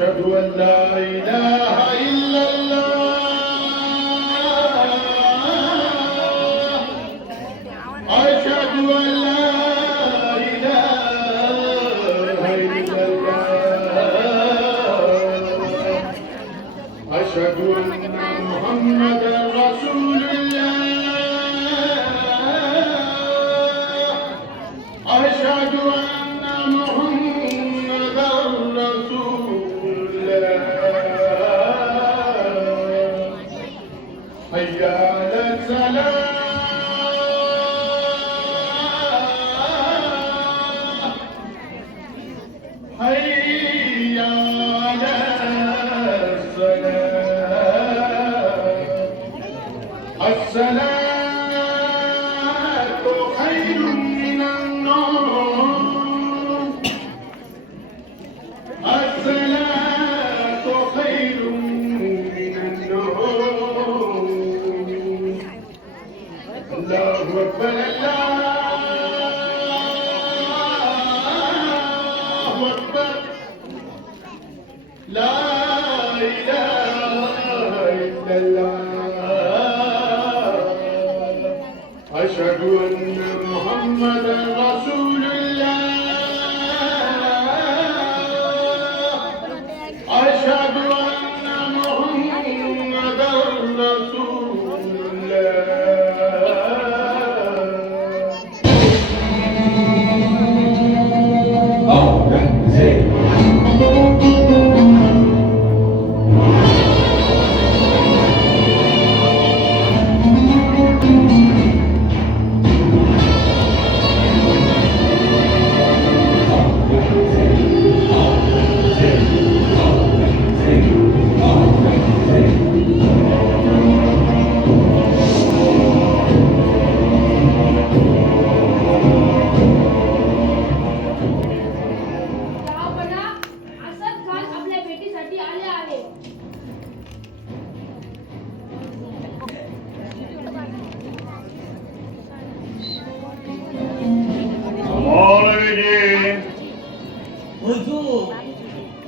أشهد أن لا إله إلا الله أشهد أن لا إله إلا الله أشهد أن محمدا رسول الله أشهد أن محمدا رسول حي على الصلاة حي على الصلاة الصلاة خير من النوم الصلاة خير من النوم الله أكبر الله أكبر لا إله إلا الله أشهد أن محمدا رسول الله أشهد أن محمدا رسول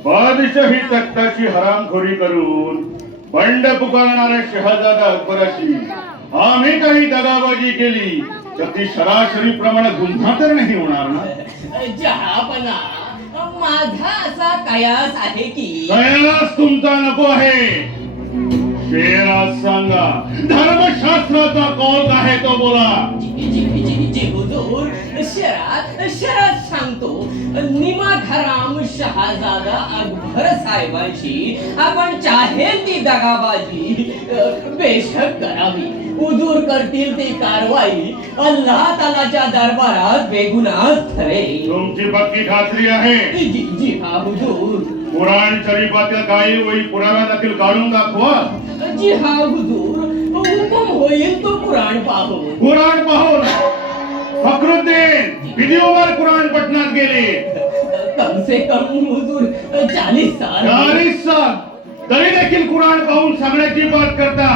बादशाही तख्ताची हरामखोरी करून बंड पुकारणाऱ्या शहाजादा अकबराशी आम्ही काही दगाबाजी केली तर ती सरासरी प्रमाणे गुन्हा तर नाही होणार ना? जहापना माझा असा कयास आहे की कयास तुमचा नको आहे. शेरात सांगा, धर्मशास्त्राचा कौल आहे तो बोला. जी हुजूर, शरात सांगतो, निमाखराम शहाजादा अकबर साहेबांची आपण चाहेल ती दगाबाजी बेशक करावी. हुजूर करतील ती कारवाई अल्लाह तालाच्या दरबारात बेगुनाह ठरेल. तुमची पक्की खात्री आहे? जी हा हुजूर. कुराण शरीफातील काही वही पुराव्या देखील काढून दाखवा. जी हा हुजूर, हुकुम होईल तो कुराण पाहून. कुराण पाहून फखरुद्दीन व्हिडिओवर कुराण पठणात गेले. कम से कम हुजूर 40 साल. 40 साल तरी देखील कुराण पाहून सांगण्याची बात करता.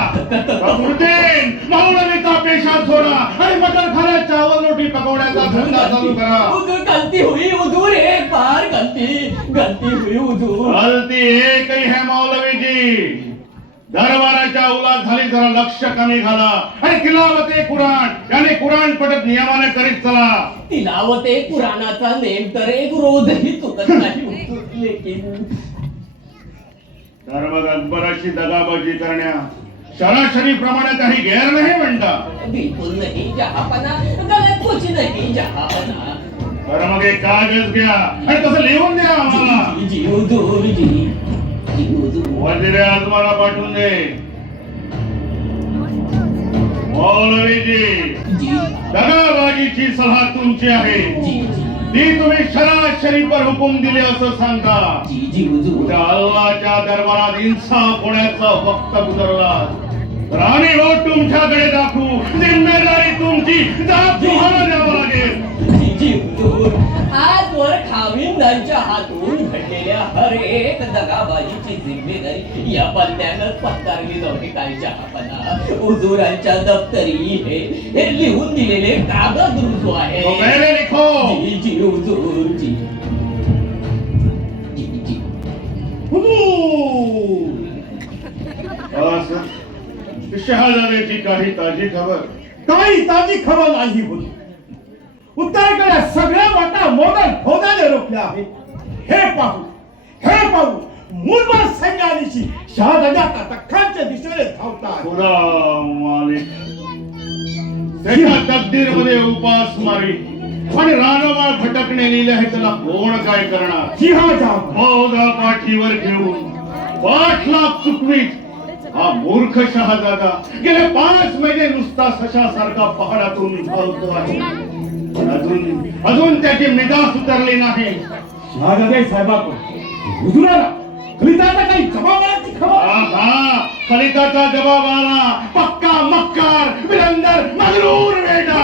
फखरुद्दीन, मौलवीचा पेशा सोडा आणि मटन खाण्यात चावल रोटी पकवण्याचा धंदा चालू करा. हुजूर गलती हुई हुजूर, एक बार गलती हुई हुजूर. गलती एकही है मौलवीजी. दरबाराच्या उलाद झाली, जरा लक्ष कमी घाला आणि तिलावते कुराण याने कुराण पठत नियमाने करीत चला. तिलावते कुराणाचा नेम तर एक रोजही चुकत नाही हुजूर. लेकिन धर्मग अकबराची दगाबाजी करण्या सरासरी प्रमाणे काही गैर नाही म्हणता? बिलकुल नाही जहापना, गलत कुछ नाही जहापना. तर मग एक कागद घ्या आणि तसं लिहून द्या आम्हाला. जी हुजूर, जी हुजूर. वजीर आजमाला पाठवून दे. मौलवीजी, जी दगाबाजीची सलाह तुमची आहे. जी ती तुम्ही सरासरी पर हुकूम दिले असं सांगा. जी हुजूर. उद्या अल्लाहच्या दरबारात इन्साफ होण्याचा वक्त गुजरला तर आम्ही वोट तुमच्याकडे दाखवू. जिम्मेदारी तुमची, जाब तुम्हाला द्यावं लागेल. जी जी हुजूर, आजवर खाविंदांच्या हातून घडलेल्या हर एक दगाबाजीची जिम्मेदारी या बंद्यानं पत्कारली नव्हती काय चहापणा. हुजूरांच्या दप्तरी हे लिहून दिलेले कागद रुजू आहे. तो पहले लिखो. जी जी हुजूर जी जी जी. शहाजाद्याची काही ताजी खबर? काही ताजी खबर नाही होती. उत्तरेकडे सगळ्या वाटा मोगल फौजाने रोखल्या आहेत. हे पाहू मुलबार सैन्यानिशी शहाजाद्या तख्तांच्या दिशेने धावतात. खुदा मालिक, त्याच्या तकदीरमध्ये उपासमारी आणि रानोमाळ भटकणे लिहिले आहे. त्याला कोण काय करणार? जिहाजावर फौजा पाठीवर घेऊन 5 लाख चुकवीत हा मूर्ख शहाजादा गेले 5 महिने नुसता सशासारखा पहाडातून धावतो आहे. पण अजून त्याची मिदास उतरली नाही. शहाजादे साहेबाकडे हुजूराला खलिताचा काही जबाबाची खबर? आहा, खलिताचा जबाब आला. पक्का मक्कार विरंदर मगरूर बेटा.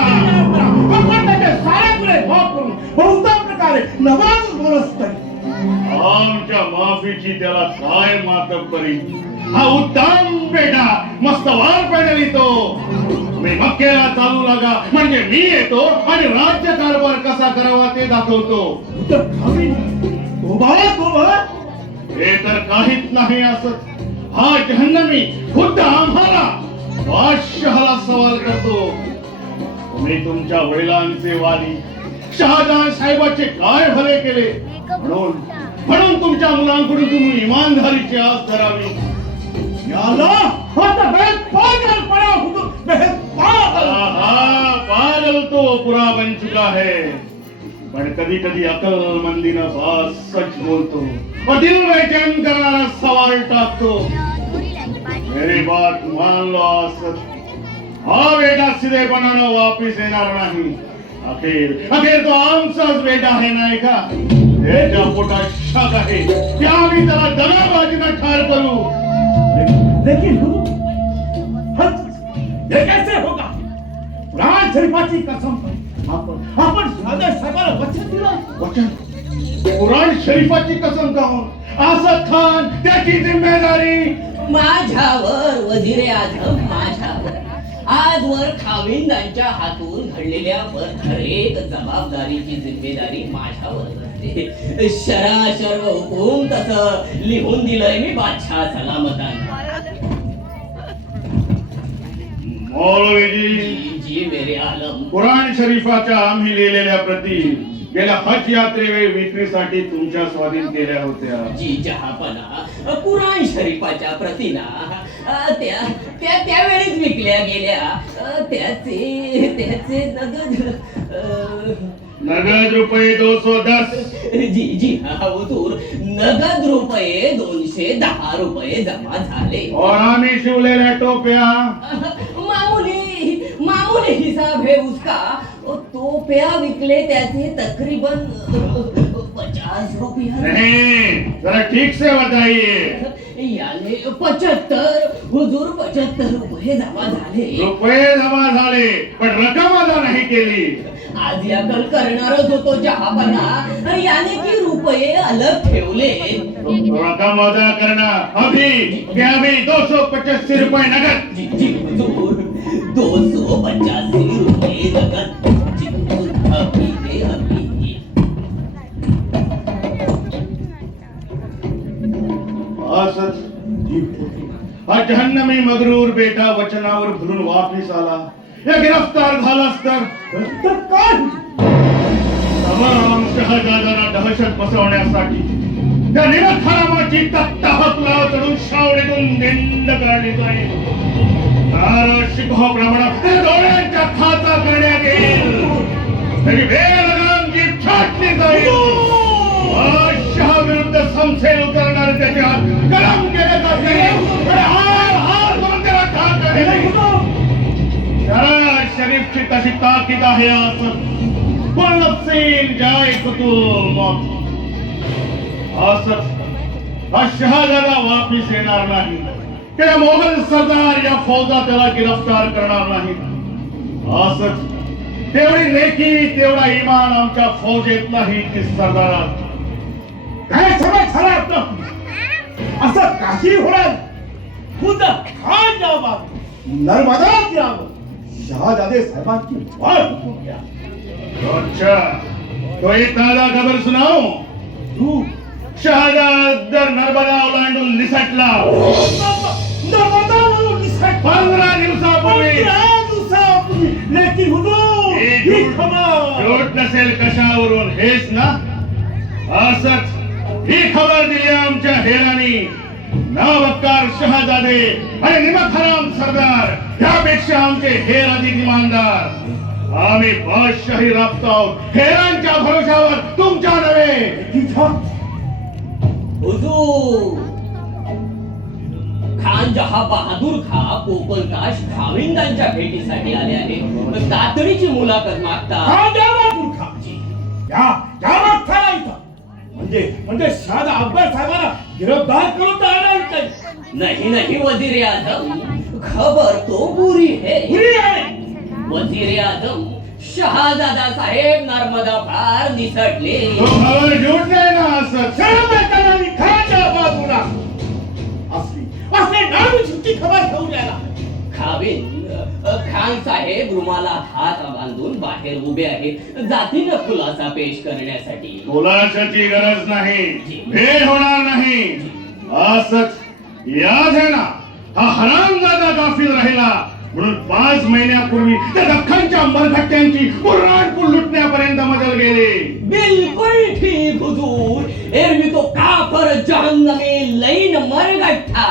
आपण त्याचे सारे गुन्हे माफ करून बहुधा प्रकारे नवाज बोलत तरी आमच्या माफीची त्याला काय मातब्बरी. हा उत्तम बेटा मस्त वार पेडल येतो. मी मक्केला चालू लागा म्हणजे मी येतो आणि राज्य कारभार कसा करावा ते दाखवतो. तर खावी तो हे तर काहीच नाही असत. हा जहन्नमी खुद्द आम्हाला बादशहाला सवाल करतो. तुम्ही तुमच्या वडिलांचे वाली शहाजहान साहेबाचे काय भले केले म्हणून तुमच्या मुलांकडून तुम्ही इमानदारीची आस धरावी. पागल तो बुरा बन चुका है. पण कधी कधी अकलमंदीनं बात सच बोलतो और दिल में जंग करणारा सवाल टाकतो. मेरी बात मान लो असत. हा बेटा सिधेपणानं वापिस येणार नाही. अखेर तो आमचाच बेटा आहे नाही का? त्याच्या पोटात शाक आहे की आम्ही त्याला दगाबाजीनं ठार करू. लेकिन ये कैसे होगा? कुरान शरीफाची कसम आपण शहाजा साहेबाला वचन दिलं. वचन? कुरान शरीफाची कसम खाऊन आसद खान त्याची जिम्मेदारी माझ्यावर वजीरे आझम माझ्यावर. आजवर खाविंदांच्या हातून घडलेल्या हर एक जबाबदारीची जिम्मेदारी माझ्यावर असते. शराशर हुकूम तसं लिहून दिलंय मी बादशाह सलामतांना. मौलवीजी, जी मेरे आलम. कुराण शरीफाच्या आम्ही लिहिलेल्या प्रती गेल्या हज यात्रेवेळी विक्रीसाठी तुमच्या स्वाधीन केल्या होत्या. जी जहापना कुराण शरीफाच्या प्रतिना त्यावेळीच विकल्या गेल्या. त्याचे नगद रुपये 210. जी हा हुजूर, नगद रुपये 210 रुपये जमा झाले. और आम्ही शिवलेल्या टोप्या मामूली हिसाब है उसका. टोप्या विकले त्याचे तकरीबन 50 रुपये. नहीं, जरा ठीक से बताइए. याने 75 हुजूर 75 रुपये जमा झाले. रुपये जमा झाले पण रक्कम अदा नाही केली. आज याकल करणारच होतो जहापना. याने की रुपये अलग ठेवले. रकम अदा करना अभी 285 रुपये नगद. जी हुजूर 285 रुपये नगद. जी हुजूर, अभी. हा जहन्नमी मगरूर बेटा वचनावर भरून वापिस आला. या गिरफ्तार झालास तर काय तमाम शहाजादाला दहशत बसवण्यासाठी त्या निरखरामाची तख्ताहतला चढून शावडीतून दिंड काढली जाईल. शिकवाप्रमाणे डोळ्यांच्या खाचा करण्यात येईल. तरी बेलगाम जीभ छाटली जाईल. बादशाह विरुद्ध संशय उतरणार त्याच्यात कलम केले जाईल. हार करून त्याला ठार केले. शरा शरीफची तशी ताकीद आहे असं कुल्लसीन जाय कुतुब असं हा शहाजादा वापिस येणार नाही. त्या मोगल सरदार या फौजा त्याला गिरफ्तार करणार नाही. असंच तेवढी लेखी तेवढा इमान आमच्या फौजेत नाही की सरदारात. काय समज झाला आपलं असं काही होणार खुद खान जावं नर्मदात यावं शहाजादे साहेबांची वाट हुकूम द्या. अच्छा, तो एक ताजा खबर सुनाओ. तू शहाजाद दर नर्मदा ओलांडून निसटला. नर्मदावरून निसट 15 दिवसापूर्वी. 15 दिवसापूर्वी लेकी हुजूर ही खबर झूट नसेल कशावरून, हेच ना? असंच ही खबर दिली आमच्या हेरानी. नावक्कार शहाजादे आणि निमक हराम सरदार यापेक्षा आमचे हेर अधिक इमानदार. आम्ही बादशाही राबतो हेरांच्या भरोशावर, तुमच्या नव्हे. तिथं हुजूर, खान जहा बहादूर खा कोकणकाश खाविंदांच्या भेटीसाठी आले आहेत. तातडीची मुलाखत मागता. म्हणजे शाद अकबर साहेबांना गिरफ्तार करून तर आणायचं नाही. नहीं नहीं वजीर आजम, खबर तो बुरी है. पुरी आहे. वजीर आजम, शहाजादा साहेब नर्मदा पार निसटले. तो खबर झूट नाही ना? असंच सर्वकारांनी खानच्या बाजूला असली नाविक खबर घेऊन यायला. खाविंद, खान साहेब रुमालात हात बांधून बाहेर उभे आहेत जातीनं खुलासा पेश करण्यासाठी. खुलाशाची गरज नाही, भेट होणार नाही. असंच याद आहे ना, हा हरामजादा गाफील राहिला म्हणून 5 महिन्यापूर्वी त्या दख्खनच्या मरघट्ट्यांची बुऱ्हाणपूर लुटण्यापर्यंत मजल गेले. बिल्कुल ठीक हुजूर. एरवी तो काफर जहन्नमी लईन मरगठ्ठा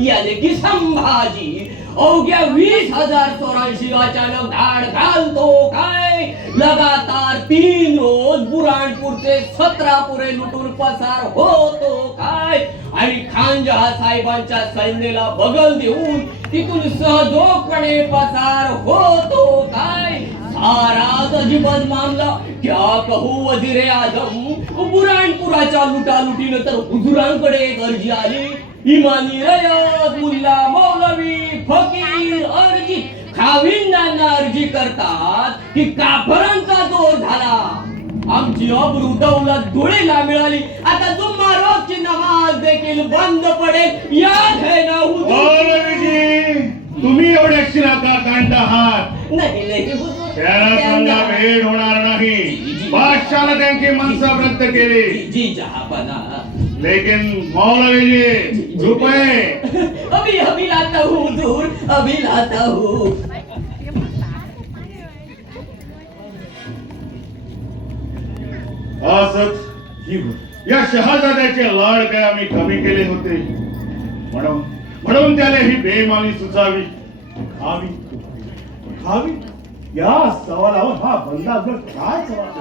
याने की संभाजी अवघ्या 20,000 चोरांशी अचानक धाड घालतो काय. लगातार 3 रोज बुराणपूरचे 17 पुरे लुटून पसार होतो काय. आणि खानजहा साहेबांच्या सैन्याला बगल देऊन तिथून सहजोगपणे पसार होतो काय. सारा अजिबात मामला क्या कहू वजीर आजम. बुराणपुराच्या लुटालुटीनं तर हुजुरांकडे एक अर्जी आली. इमानी रयत, मुल्ला मौलवी, फकीर अर्जी खाविंदांना अर्जी करतात की काफरांचा जोर झाला. आमची अब्रू दौलत धुळीला मिळाली. आता जुम्मा रोजची नमाज देखील बंद पडेल. याद है ना हुजूर? मौलवीजी, तुम्ही एवढ्या शिराका कांड आहात. नाही नाही हुजूर, त्याला समजा भेट होणार नाही. बादशाला त्यांची मनसा रद्द केली. जी जहापना. लेकिन मौलवीजी रुपये अभी अभी लाता हूँ हुजूर, अभी लाता हूँ. असंच या शहाजाद्याचे लाड काय आम्ही कमी केले होते म्हणून त्याला ही बेमानी सुचावी. खावी या सवालावर हा बंदागर काय जबाब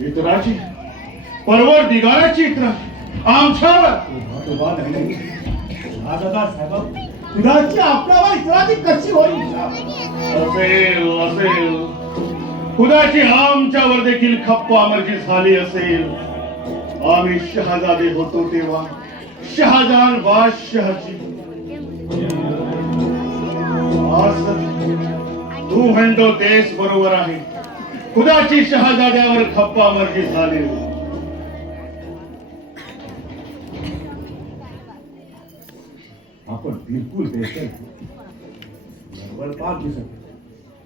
इतराची परवर दिगाराची इतर आमच्यावर तुझाची आपल्यावर इतराची कशी होईल? असेल खुदाची आमच्यावर देखील खप्प आमर्जी झाली असेल. आम्ही शहाजादे होतो तेव्हा शहाजहान बादशहाची. तू म्हणतो तेच बरोबर आहे. खुदाची शहाजाद्यावर खप्प आमर्जी झाली. आपण बिलकुल बेशक 5 दिवसात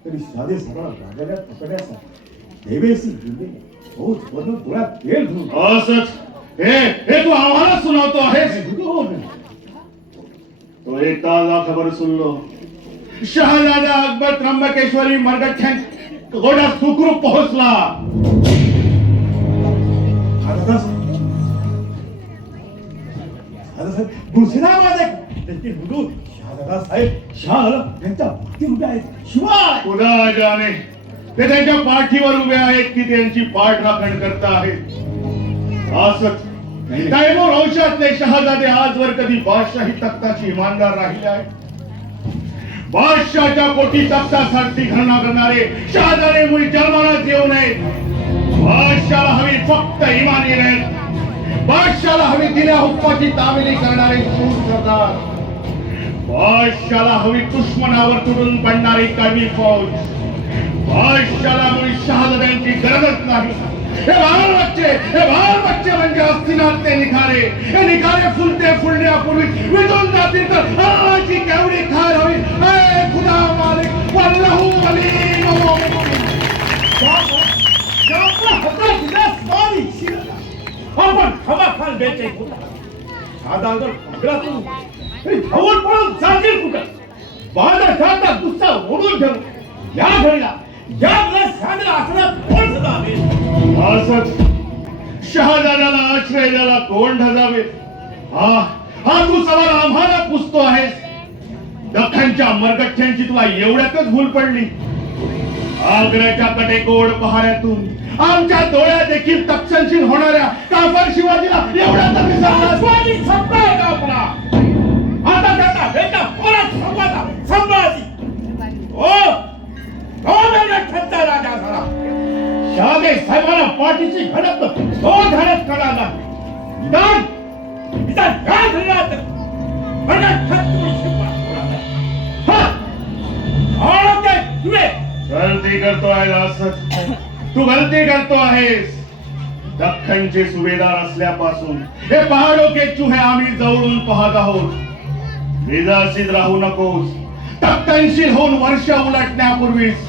तरी साधे सगळा राजाला पकडण्यासाठी देवेसी जुने बहुत वरून डोळ्यात तेल घालून असंच हे तू आम्हाला सुनावतो आहेस. तो एक ताजा खबर सुनलो. शहाजादा अकबर त्र्यंबकेश्वरी मरगठ्यां गोड्यात सुखरूप पोहोचला. मुर्शिदाबाद त्यांचे हुजूर शहादादा साहेब शाह यांच्या पाठी उभे आहेत. शिवाय खुदा जाने ते त्यांच्या पाठीवर उभे आहेत की त्यांची पाठ राखण करता आहेत. असंच तैमूर वंशातले शहाजादे आजवर कधी बादशाही तख्ताची इमानदार राहिले आहेत. बादशाच्या पोटी तख्तासाठी घटना करणारे शहाजादे मुळी जन्मालाच येऊ नयेत. बादशाला हवी फक्त इमानी रयत. बादशाला हवी दिल्या हुक्माची तामिली करणारे शूर सरदार. बादशाला हवी दुश्मनावर तुडून पडणारी कडवी फौज. बादशाला मुळी शहाजाद्यांची गरजच नाही. हे बाल बच्चे म्हणजे अस्तिनातले निखारे. हे निखारे फुलते फुलण्यापूर्वी विजून जातील तर अल्लाची केवढी खार हवी. ए खुदा मालिक वल्लाहू अलीम. आपण खमाखान बेचे कुठं साधारण पगडातून धावून पळून जातील कुठं. बाहेर जाता गुस्सा ओढून ठेवून या घडीला या साधला असणार कोण सदावे. असंच शहाजाद्याला आश्रय द्यायला कोण ढजावे. हा तू सवाल आम्हाला पुसतो आहेस. दख्खनच्या मरगठ्ठ्यांची तुला एवढ्यातच भूल पडली. आग्र्याच्या कटेकोड पहाऱ्यातून आमच्या डोळ्यात देखील तत्संशील होणाऱ्या काफर शिवाजीला एवढ्यातच विसरलास. शिवाजी संपलाय का आपला. आता त्याचा बेटा परत संभाजी ठरता राजा झाला. शहादे साहेबांना पाठीची घडत तो धडत कळा नाही. गलती करतो आहे असं. तू गलती करतो आहेस. दख्खनचे सुभेदार असल्यापासून हे पहाडोके चुहे आम्ही जवळून पाहत आहोत. निराशीत राहू नकोस. तख्तनशील होऊन वर्ष उलटण्यापूर्वीच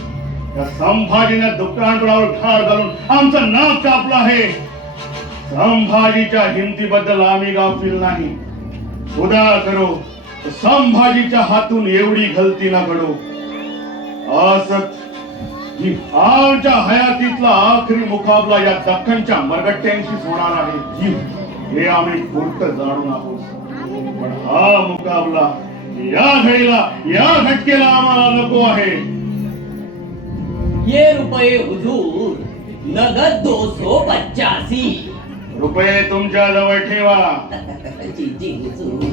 त्या संभाजीने दुकानपणावर घाड घालून आमचं नाव कापलं आहे. संभाजीच्या हिमतीबद्दल आम्ही गाफील नाही. खुदा करो संभाजीच्या हातून एवढी गलती न घडो. असत ही आमच्या हयातीतला आखरी मुकाबला या दख्खनच्या मरगट्ट्यांशीच होणार आहे. हे आम्ही पूर्त जाणून आहोत. पण हा मुकाबला या घडीला या घटकेला आम्हाला नको आहे. ये रुपये हुजूर नगद 285 रुपये तुमच्या जवळ ठेवा. जी जी हुजूर.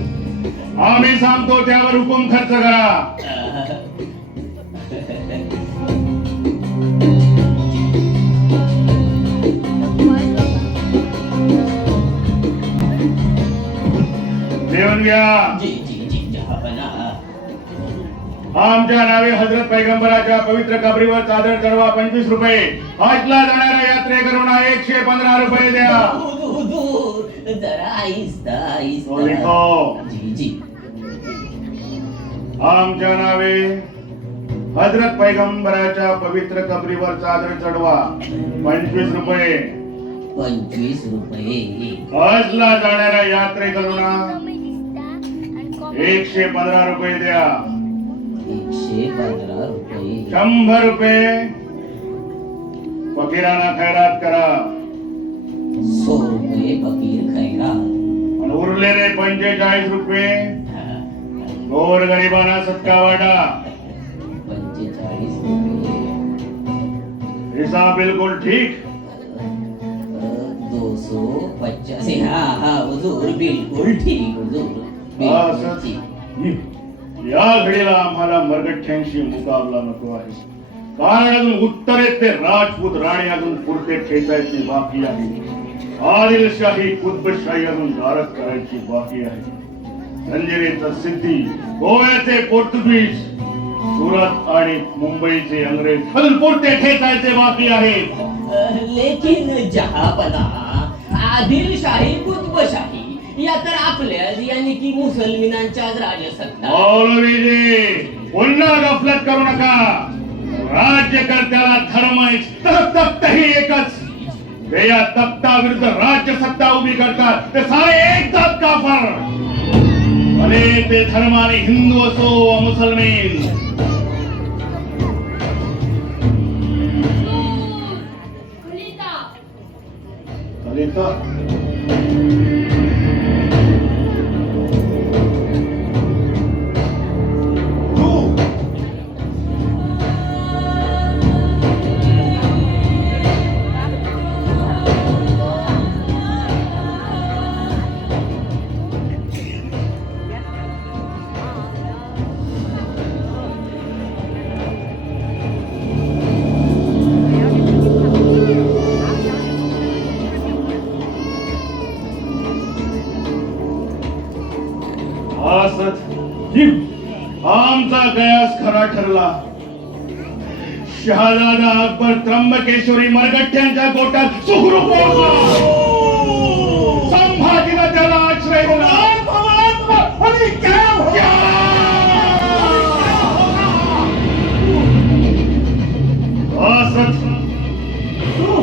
आम्ही सांगतो त्यावर हुकूम खर्च करा. देऊन घ्या. जी जी जी जहापना. आमच्या नावे हजरत पैगंबराच्या पवित्र कबरीवर चादर चढवा 25 रुपये. हजला जाणाऱ्या यात्रेकरूंना 115 रुपये द्या. हुजूर जरा आहिस्ता तो लिखो. आहिस्ता. जी जी. आमच्या नावे हजरत पैगंबराच्या पवित्र कबरीवर चादर चढवा 25 रुपये. 25 रुपये. हजला जाणाऱ्या यात्रेकरूंना 115 रुपये द्या. 115 रुपये. 100 रुपये फकीरांना खैरात करा. 100 रुपये फकीर खैरात. आणि उरलेले 45 रुपये गोरगरिबांना सत्का वाटा. 45 रुपये. हिसाब बिलकुल ठीक. 285. हा हुजूर बिलकुल ठीक हुजूर. बिलकुल असंच. ठीक. या घडीला आम्हाला मरगठ्ठ्यांशी मुकाबला नको आहे. कारण अजून उत्तरेत ते राजपूत राणी अजून पुरते खेचायची बाकी आहे. आदिलशाही कुतुबशाही अजून गारद करायची बाकी आहे. जंजिरेचा सिद्धी, गोव्याचे पोर्तुगीज, सुरत आणि मुंबईचे अंग्रेज अजून पुरते खेचायचे बाकी आहेत. लेकिन जहापना आदिलशाही कुतुबशाही या तर आपल्या यानी की मुसलमानांच्याच राजसत्ता. मौलवीजी पुन्हा गफलत करू नका. राज्यकर्त्याला धर्म तर तख्तही एकच. ते या तख्ताविरुद्ध राज्य सत्ता उभी करतात ते सारे एकच काफर. भले ते धर्माने हिंदू असो व मुसलमान. खलिता गयास खरा ठरला. शहाजादा अकबर त्र्यंबकेश्वरी मरगट्ट्यांच्या गोटात सुखरूप पोहोचला. संभाजीला त्याला आश्रय दिला.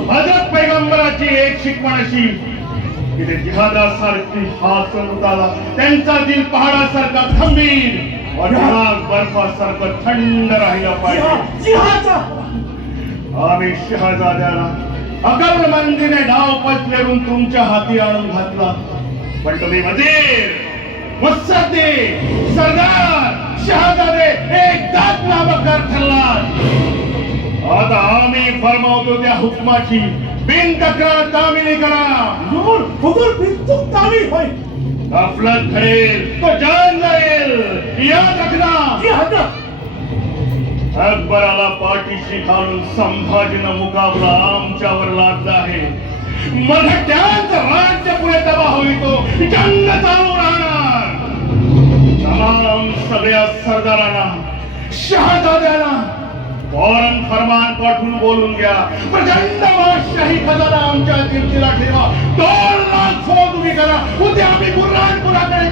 हजरत पैगंबराची एक शिकवण अशी की ते जिहादासारखी हात उताला त्यांचा दिल पहाडासारखा खंबीर अढळक बर्फासारखं थंड राहिलं पाहिजे. आम्ही शहजाद्याला अकलमंदीने डाव पचलेरून तुमच्या हाती आणून घातला, पण तुम्ही वजीर, मुत्सद्दी, सरदार, शहजादे एकदाच नामकदार ठरलात. आता आम्ही फरमावतो त्या हुकमाची बिनतक्रार तामिली करा. गफलत घडेल तो जान जाईल, याद रखना. अकबराला पाठीशी घालून संभाजीनं मुकाबला आमच्यावर लादला आहे. मराठ्यांचं राज्य पुढे तबाह होईतो जंग चालू राहणार. तमाम सगळ्या सरदारांना, शहजाद्याला फौरन फरमान पाठवून बोलून घ्या. प्रचंड बादशाही खजाना आमच्या किमतीला ठेवा. 2 लाख फौज उभी करा. उद्या आम्ही बुरहानपुराकडे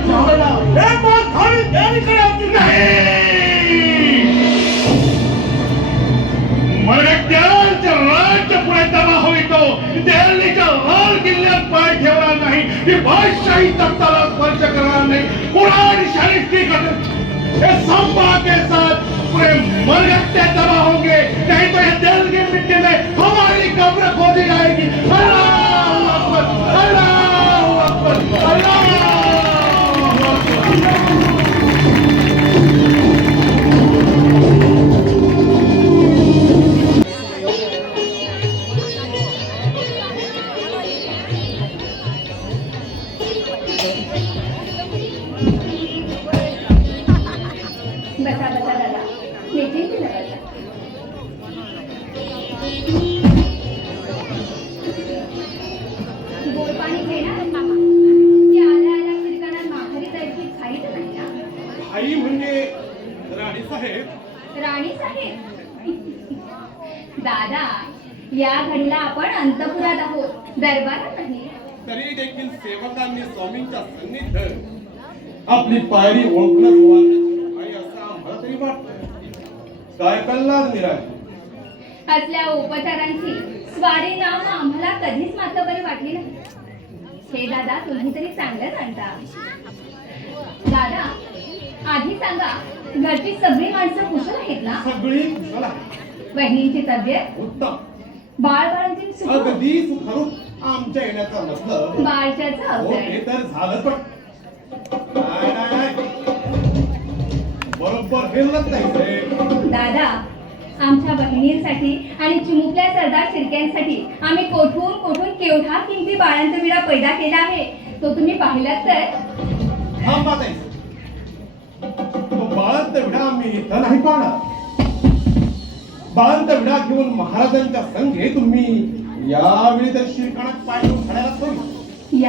मराठ्यांचं राज्य पुढे तबाह होईतो दिल्लीच्या लाल किल्ल्यात पाय ठेवणार नाही, की बादशाही तख्ताला स्पर्श करणार नाही. कुरान शरीफ की संभा के साथ पूरे मरगट्टे तबाह होंगे, नहीं तो ये दिल की मिट्टी में हमारी कब्र खोदी जाएगी. अल्लाहू अकबर, अल्लाहू अकबर, अल्लाहू अकबर. बसा बसा दादा, निश्चिंत बसा. गोड पाणी घेणार की आल्या आल्या शिरकाना माघारी जायची घाईच नाही ना. आई म्हणजे राणी साहेब. राणी साहेब, दादा या घडीला आपण अंतपुरात आहोत, दरबारात नाही. तरी देखील सेवकांनी स्वामींच्या सन्निध आपली पायरी ओळखूनच वागण्याची आई असं आम्हाला तरी वाटतं. काय कल्लाच निराश. असल्या उपचारांची स्वारी नाम आम्हाला कधीच मातबरी वाटली नाही. हे दादा तुम्ही तरी चांगलं जाणता. दादा आधी सांगा, घरची सगळी माणसं कुशल आहेत ना? सगळी कुशल आहे. बहिणींची तब्येत, उत्तम, बाळबाळांची सुख, अगदी सुखरूप. आमच्या येण्याचा मतलब बाळच्याचं हो अवतरण. हे तर झालं, पण नाही नाही नाही, बरोबर हेलत नाही साहेब. दादा आमच्या बहिणींसाठी आणि चिमुकल्या सरदार शिर्क्यांसाठी आम्ही कोठून कोठून केवढा किमती बाळांचा विडा पैदा केला आहे तो तुम्ही पाहिलात तर. थांबा ताई, तो बाळंत विडा आम्ही इथं नाही पाहणार. बाळंत विडा घेऊन महाराजांच्या संघे तुम्ही यावेळी तर शिरकाणात पाय ठेवून खड्याला सोडली.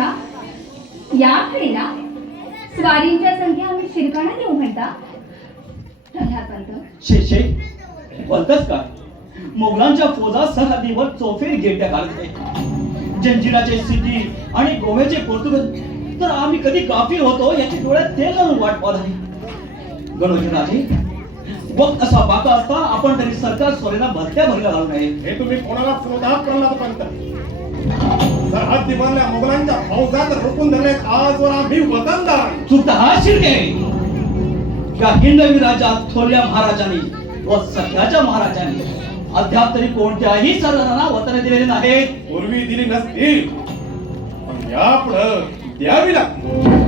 या खडीला स्वारींच्या संख्या आम्ही शिरकाणा नेऊ म्हणता. प्रल्हादपंत शे बोलतच काय? मोगलांच्या फौजा सरहद्दीवर चोफेर गिरट्या घालत आहे. जंजिराचे सिद्धी आणि गोव्याचे पोर्तुगल तर आम्ही कधी गाफील होतो याची डोळ्यात तेल घालून वाट पाहत आहे. गणोजीराजे, वक्त असा बाका असता आपण तरी सरकार सोरेला भरत्या भरल्या घालू नये. हे तुम्ही कोणाला श्रोधात प्रल्हादपंत? सरहद्दीवरल्या मोगलांच्या फौजात रोखून धरलेत आजवर आम्ही वतनदार. चुकता हा शिरके. या हिंदवी राजा थोरल्या महाराजांनी व सध्याच्या महाराजांनी अद्याप तरी कोणत्याही सरदारांना वतन दिलेले नाहीत. पूर्वी दिली नसतील, पण यापुढं द्यावी लागतील.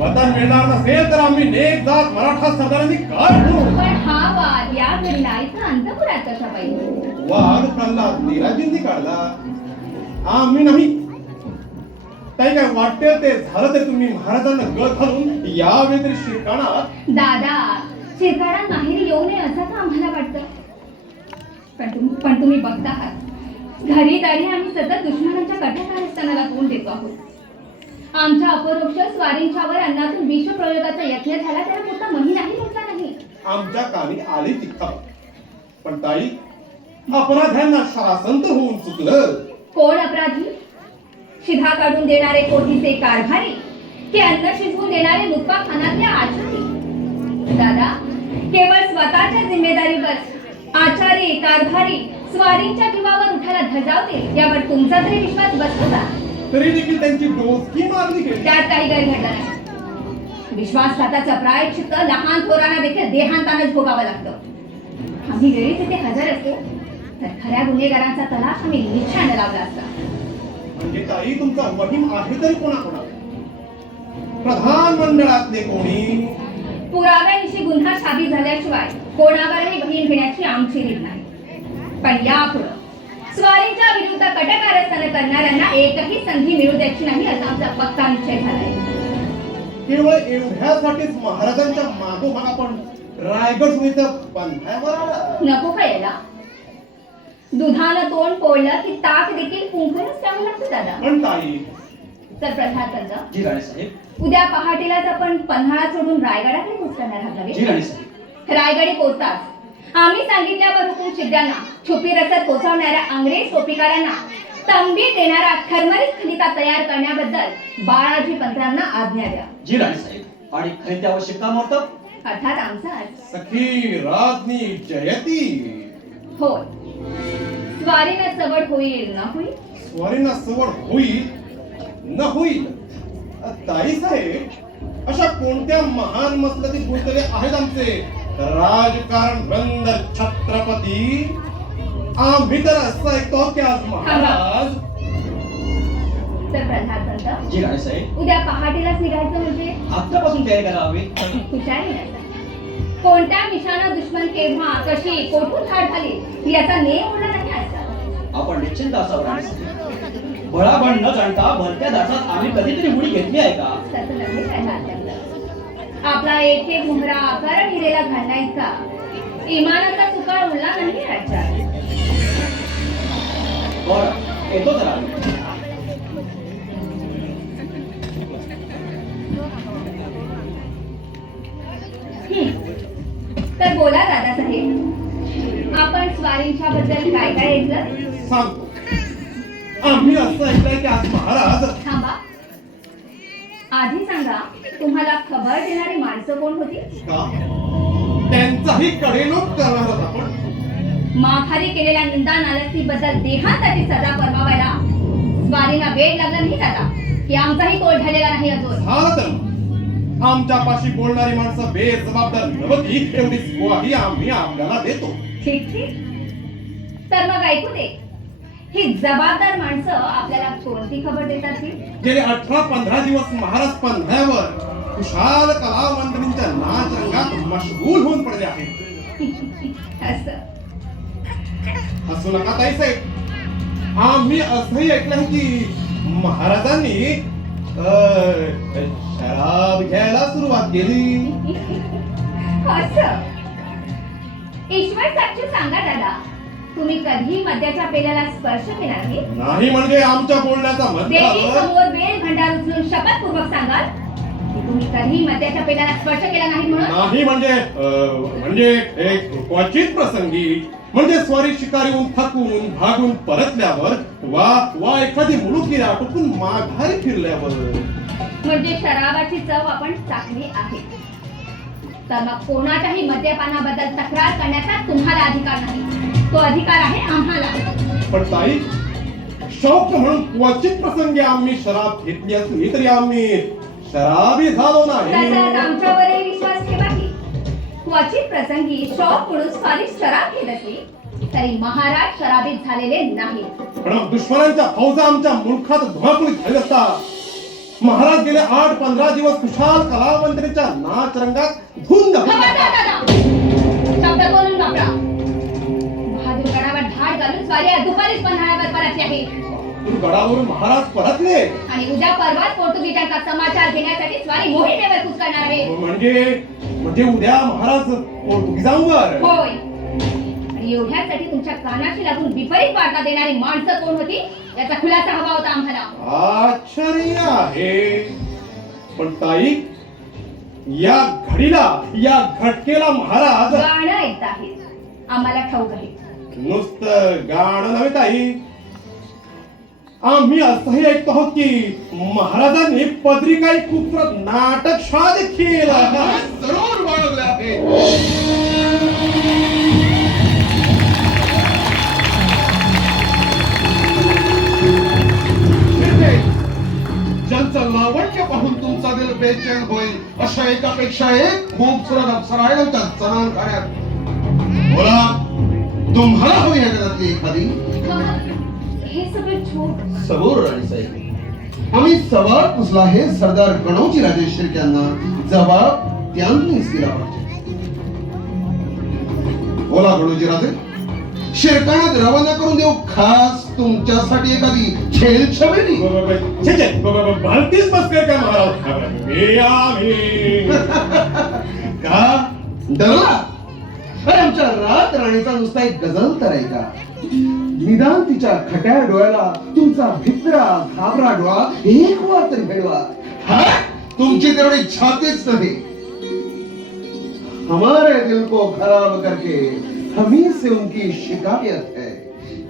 वतन मिळणार नसेल तर आम्ही नेक जात मराठा सरदारांनी काय करू? पण हा वाद या घडीला इथं अंतपुरात कसा पाहिजे? वाद प्रल्हाद निराजींनी काढला, आम्ही नाही. काही काय वाटेल ते झालं तरी तुम्ही महाराजांना गळ घालून यावेळी तरी शिरकाणात. दादा शिरकाणा माहेरी येऊ नये असं का आम्हाला वाटतं? पण तुम्ही बघता आहात, घरी दारी आम्ही सतत दुश्मनांच्या कटाकारस्थानाला तोंड देतो आहोत. आमच्या अपरोक्ष स्वारींच्यावर अन्नातून विष प्रयोगाचा यत्न झाला, त्याला मोठा महिनाही म्हटला नाही. आमच्या कानी आली ती खबर. पण ताई, अपराध्यांना शासन तर होऊन चुकलं. कोण अपराधी? शिधा काढून देणारे कोठीचे कारभारी की अन्न शिजवून देणारे मुक्काखानातले आचारी? दादा, केवळ स्वतःच्या जिम्मेदारीवर आचारी कारभारी स्वारींच्या जीवावर उठायला धजावतील यावर तुमचा तरी विश्वास बसतो का? तरी देखील त्यांची डोसकी मारली गेली. त्यात काही गैर घडला नाही. विश्वासघाताचं प्रायश्चित्त लहान थोरांना देखील देहांतानच भोगावं लागतं. आम्ही वेळीच इथे हजर असतो तर खऱ्या गुन्हेगारांचा तलाश आम्ही निश्चयाने लावला असता. म्हणजे ताई, तुमचा वहीम आहे तरी कोणाकोणा? प्रधान मंडळातले कोणी? पुराव्यानिशी गुन्हा साबित झाल्याशिवाय कोणावरही बहीण घेण्याची आमची रीत नाही. पण यापुढं स्वारींच्या विरुद्ध कटकारस्थान करणाऱ्यांना एकही संधी मिळू द्यायची नाही असा आमचा पक्का निश्चय झालाय. केवळ एवढ्यासाठीच महाराजांच्या मागोमाग आपण रायगड सुनीचं पंथावर आला. नको कळेला. दुधानं तोंड पोळलं की ताक देखील पुंखूनच प्यावं लागतं दादा. पण ताई, तर प्रधान जी राणीसाहेब. उद्या पहाटेलाच आपण पन्हाळा सोडून रायगडाकडे पोहोचणार आहात जी नव्हे? राणीसाहेब. रायगडी पोहोचताच आम्ही सांगितल्यावर हुकूम शिद्यांना छुपी रसद पोहोचवणाऱ्या अंग्रेज टोपीकारांना तंबी देणारा खरमरीत खलिता तयार करण्याबद्दल बाळाजी पंत्रांना आज्ञा द्या. जी राणीसाहेब. आणि खैत्यावर शिक्कामोर्तब? अर्थात आमचाच. सखी राज्ञी जयती. होय. स्वारीनं सवड होईल न होईल? स्वारींना सवड होईल न होईल? ताई साहेब, अशा कोणत्या महान मसलतीत गुंतले आहेत आमचे राजकारण बंद छत्रपती? आम्ही तर असं ऐकतो की आज महाराज. तर प्रधान जी राणीसाहेब. उद्या पहाटेलाच निघायचं म्हणजे आत्तापासून तयारी करायला हवी. हुशारी नाही. कोणत्या निशाणा दुश्मन केव्हा कशी कोठून ठार झाली याचा नेम उरला नाही आजचा. आपण निश्चिंत असावं राणीसाहेब. बळाबळ न जाणता भलत्या दासात आम्ही कधीतरी उडी घेतली आहे का? तसं नव्हे प्रधान. आपला एक एक मुहरा आकार हिरेला घालण्याइतका इमानाचा चुकाळ उरला नाही राज्यात. बरं, येतो तर आम्ही. तर बोला दादासाहेब, आपण स्वारींच्या बद्दल काय काय ऐकलं? सांगतो. आम्ही असं ऐकलंय की आज महाराज. थांबा, आधी सांगा, तुम्हाला खबर देणारी माणसं कोण होती? का? त्यांचाही कडेलोट करणार आहोत आपण. माघारी केलेल्या निंदा नालस्ती बद्दल देहांताची सजा फरमावायला स्वारींना वेळ लागला नाही दादा, की आमचाही तोल झालेला नाही अजून. झालं तर आमच्या पाशी बोलणारी माणसं बेजबाबदार नव्हती एवढी ग्वाही आम्ही आपल्याला देतो. ठीक ठीक. तर मग ऐकू दे, ही जबाबदार माणसं आपल्याला कोणती खबर देतात ती? गेले 18-15 दिवस महाराज पंधरावर खुशाल कलावंतनींच्या नाच रंगात मशगूल होऊन पडले आहेत. असं हसू नका ताई साहेब. आम्ही असंही ऐकलंय की महाराजांनी शराब घ्यायला सुरुवात केली. असं. ईश्वर साक्षी सांगा दादा, तुम्ही कधी मद्याच्या पेल्याला स्पर्श केला नाही? नाही म्हणजे आमच्या बोलण्याचा देवी मतलब. समोर वेळ भंडार उचलून शपथपूर्वक सांगाल की तुम्ही कधी मद्याच्या पेल्याला स्पर्श केला नाही म्हणून? नाही म्हणजे एक क्वचित प्रसंगी, म्हणजे स्वारी शिकारीहून थकून भागून परतल्यावर वा एखादी मुलुकी आटोपून माघारी फिरल्यावर. म्हणजे शराबाची चव आपण चाखली आहे. तर मग कोणाच्याही मद्यपानाबद्दल तक्रार करण्याचा तुम्हाला अधिकार नाही, तो अधिकार आहे आम्हाला. पण ताई, शौक म्हणून क्वचित प्रसंगी आम्ही शराब घेतली असली तरी आम्ही शराबी झालो तसंच नाही. आमच्यावरही विश्वास ठेवा की क्वचित प्रसंगी शौक म्हणून स्वारी शराब घेत असली तरी महाराज शराबीत झालेले नाही. पण दुश्मनांच्या फौजा आमच्या मुलखात धुमाकुळीत झाले असता महाराज गेले 8-15 दिवस खुशाल कलावंतनीच्या नाच रंगात धुंद खबरदार दादा, शब्द बोलून वापरा. बहादूर गडावर धाड घालून स्वारी आज दुपारीच पन्हाळ्यावर परतली आहे. गडावरून महाराज परतले आणि उद्या परवाच पोर्तुगीजांचा समाचार घेण्यासाठी स्वारी मोहिमेवर कूच करणार आहे. म्हणजे उद्या महाराज पोर्तुगीजांवर. होय. आणि एवढ्यासाठी तुमच्या कानाशी लागून विपरीत वार्ता देणारी माणसं कोण होती याचा खुलासा हवा होता आम्हाला. आश्चर्य आहे. पण ताई, या घडीला या घटकेला महाराज गाणं ऐकत आहेत आम्हाला ठाऊक आहे. नुसतं गाणं नव्हे ताई, आम्ही असंही ऐकतो आहोत की महाराजांनी पदरी काही खूपसुरत नाटक शाळा देखील जरूर बाळगले आहे. ज्यांचं लावण्य पाहून तुमचा दिल बेचैन होईल अशा एकापेक्षा एक खूपसुरत अप्सरा आहे ना त्यांचं नाव खाण्यात. बोला, तुम्हाला हवी आहे जगातली एखादी? हे सगळं छोट सबूर राणीसाहेब, आम्ही सवाल पुसला हे सरदार गणोजी राजे शिर्क्यांना जबाब त्यांनीच दिला पाहिजे. बोला गणोजी राजे, शिरकाणात रवाना करून देऊ खास तुमच्यासाठी एखादी खेळ छबेली? भलतीच मस्कर का महाराज? हे आम्ही का डरला? अरे आमच्या रात राणीचा नुसता एक गझल तर आहे का? निदान तिच्या खट्या डोळ्याला तुमचा भित्रा घाबरा डोळा एक वार तरी भेटवा. हा, तुमची तेवढी छातीच नाही. हमारे दिल को खराब करके हमी से उनकी शिकायत है.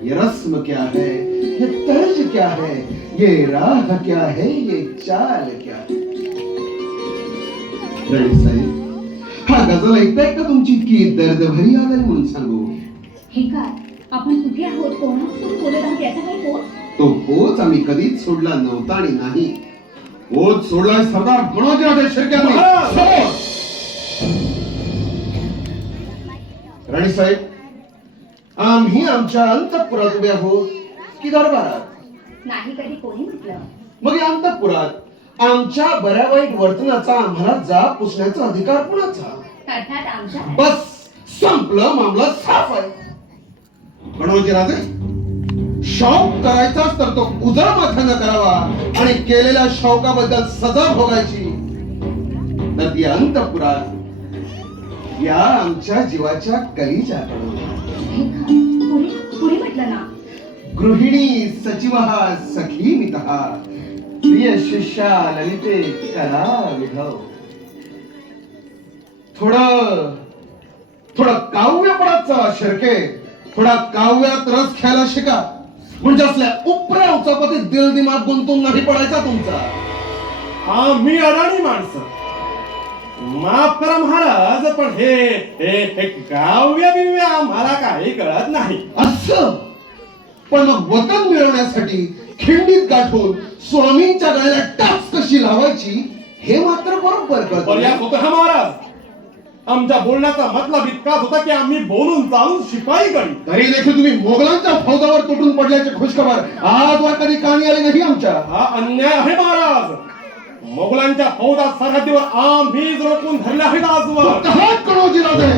ये रस्म क्या है, ये तर्ज क्या है, ये राह क्या है, ये चाल क्या है? राणी साहेब, हा गझल ऐकताय का तुमची इतकी दर्दभरी आलाय म्हणून सांगू? हे काय आपण कुठे आहोत, कोणासोबत बोलत आहोत याचा काही पोच? तो पोच आम्ही कधीच सोडला नव्हता आणि नाही. पोच सोडलाय सरदार गणोजी राजे शिर्क्यांनी. राणी साहेब, आम्ही आमच्या अंतःपुरात उभे आहोत की दरबारात? नाही कधी कोणी म्हटलं. मग या अंतःपुरात आमच्या बऱ्या वाईट वर्तनाचा आम्हाला जाब पुसण्याचा अधिकार कुणाचा? अर्थात आमच्या. बस संपलं, मामला साफ आहे. गणोजी राजे, शौक करायचाच तर तो उजळ माथ्यानं करावा आणि केलेल्या शौकाबद्दल सजा भोगायची. तर ती अंतःपुरात या आमच्या जीवाच्या कलीच्याकडून. हे काय पुढे पुढे म्हटलं ना. गृहिणी सचिवः सखी मितः प्रिय शिष्या ललिते कला विधौ. थोडं काव्यपणाचा शिर्के, थोडा काव्यात रस घ्यायला शिका. म्हणजे असल्या उपऱ्या उचापतीत दिल दिमाग गुंतून नाही पडायचा तुमचा. आम्ही अडाणी माणसं, माफ करा महाराज, पण हे काव्य बिव्य आम्हाला काही कळत नाही. असं पण मग वतन मिळवण्यासाठी खिंडीत गाठून स्वामींच्या गळ्याला टाच कशी लावायची हे मात्र बरोबर पर्याय करतो. होता हा महाराज. आमच्या बोलण्याचा मतलब इतकाच होता की आम्ही बोलून चालून शिपाई करी. तरी देखील तुम्ही मोगलांच्या फौजावर तुटून पडल्याची खुशखबर आजवर कधी कानी आली नाही आमच्या. हा अन्याय आहे महाराज. मोगलांच्या फौजा सरहद्दीवर आम्हीच रोखून धरल्या आहेत आजवर. हात गणोजी राजे,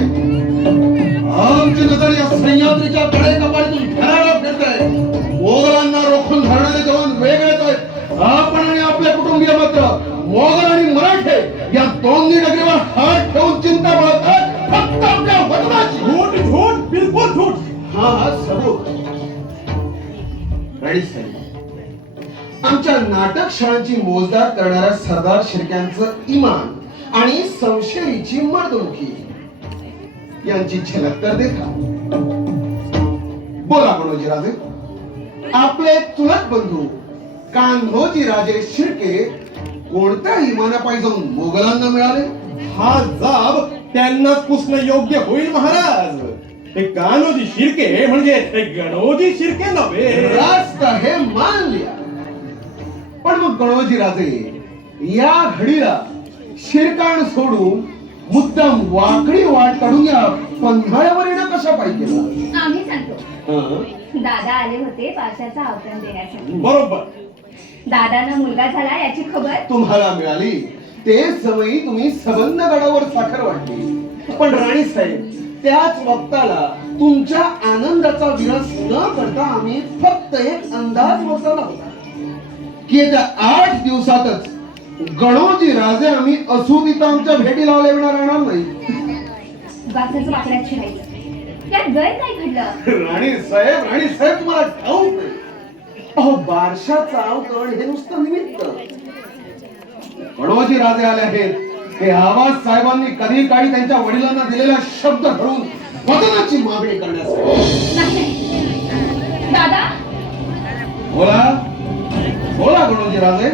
आमची नजर या सह्याद्रीच्या कडेकपाळीतून फिरायला फिरते. मोगलांना रोखून धरणारे जवान वेगळेच आहेत. आपण आणि आपले कुटुंबीय मात्र मोगल आणि मराठे या दोन्ही नगरीवर हात ठेवून चिंता बाळगतात फक्त आपल्या वतनाची. झूट झूट बिलकुल झूट. हा सबूत. राणी साहेब, आमच्या नाटक शाळांची मोजदाद करणाऱ्या सरदार शिर्क्यांचं इमान आणि संशयीची मर्दमुखी यांची झलक तर देखा. बोला गणोजी राजे, आपले चुलत बंधू कान्होजी राजे शिर्के कोणत्या इमानापायी जाऊन मोगलांना मिळाले? हा जाब त्यांनाच पुसणं योग्य होईल महाराज. हे कान्होजी शिर्के म्हणजे हे गणोजी शिर्के नव्हे. रास्त हे मान लिया. पण मग गणोजी राजे या घडीला शिरकाण सोडून मुद्दाम वाकडी वाट काढून या पन्हाळ्यावर येणं कशा पाहिजे? आम्ही सांगतो. दादा आले होते पाशाचा आवरण देण्यासाठी. बरोबर. दादांना मुलगा झाला याची खबर तुम्हाला मिळाली ते समयी तुम्ही सबंध गडावर साखर वाटली. पण राणी साहेब, त्याच वक्ताला तुमच्या आनंदाचा विरस न करता आम्ही फक्त एक अंदाज बसवला होता की येत्या 8 दिवसातच गणोजी राजे आम्ही असुदिता आमच्या भेटी लावल्या येणार नाही. गासाच वाकड्यात शिरायचं. त्यात गैर काय घडलं? राणी साहेब तुम्हाला ठाऊक नाही. अहो, बारशाचा अवतरण हे नुसतं निमित्त. गणोजी राजे आले आहेत हे आवाज साहेबांनी कधी काळी त्यांच्या वडिलांना दिलेला शब्द धरून वतनाची मागणी करण्यासाठी. नाही दादा, बोला बोला गणोजी राजे.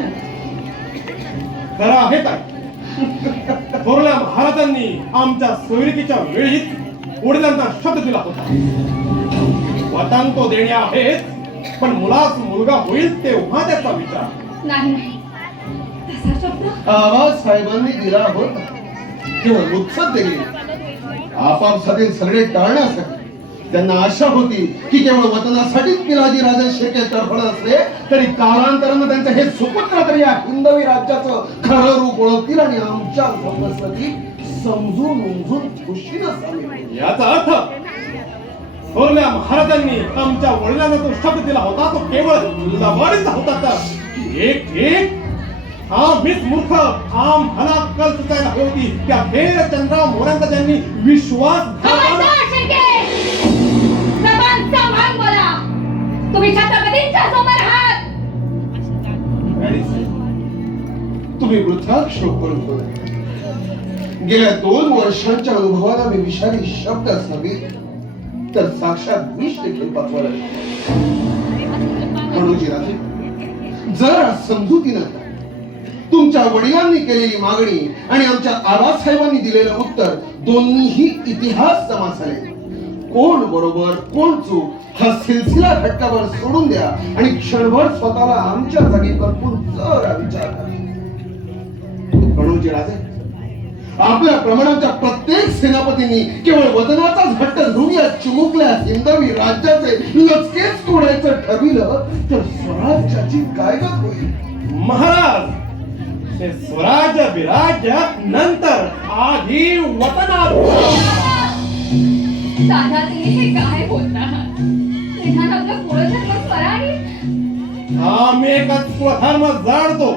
खरं आहे काय? थोरल्या महाराजांनी आमच्या सोयरिकीच्या वेळीच वडिलांना शब्द दिला होता. वतन तो देणे आहेत, पण मुलास मुलगा होईल तेव्हा त्याचा विचार. नाही नाही तसा शब्द आवाज साहेबांनी दिला होता केवळ उत्सव दिली. आपापसातील सगळे टाळण्यासाठी त्यांना आशा होती की केवळ वतनासाठीच पिलाजी राजे शेके तडफडत असले तरी कालांतरानं त्यांचे हे सुपुत्र तरी या हिंदवी राज्याचं खरं रूप ओळखतील आणि आमच्या समजसाठी समजून उमजून खुशीनं सांगेल. याचा अर्थ थोरल्या महाराजांनी आमच्या वडिलांना जो शब्द दिला होता तो केवळ लबाडीचा होता. तर एक एक हा मीच मूर्ख आम्हाला कल सुचायला होती त्या फेर चंद्रराव मोऱ्यांचा ज्यांनी खबरदार शेळके! जबान सांभाळून बोला. तुम्ही छत्रपतींच्या समोर आहात. तुम्ही वृथा शोक करून बोला. गेल्या 2 वर्षांच्या अनुभवाला मी विषारी शब्द नव्हे तर साक्षात विष देखील पाठवला. गणोजी राजे, जर समजुतीनं तुमच्या वडिलांनी केलेली मागणी आणि आमच्या आबासाहेबांनी दिलेलं उत्तर दोन्हीही इतिहास जमा झाले. कोण बरोबर कोण चूक हा सिलसिला घटकावर सोडून द्या आणि क्षणभर स्वतःला आमच्या जागी करपून जरा विचार करा. गणोजी राजे, आपल्या प्रमाणाच्या प्रत्येक सेनापतींनी केवळ वतनाचाच घट्ट धरून या चिमुकल्या हिंदवी राज्याचे लचकेच तोडायचं ठरविलं तर स्वराज्याची काय गत होईल. महाराज, हे स्वराज्य विराज्य नंतर आधी वतनात. दादा तुम्ही हे काय बोलता? निदान आपलं कुळधर्म स्वराज्य. आम्ही एकच स्वधर्म जाणतो.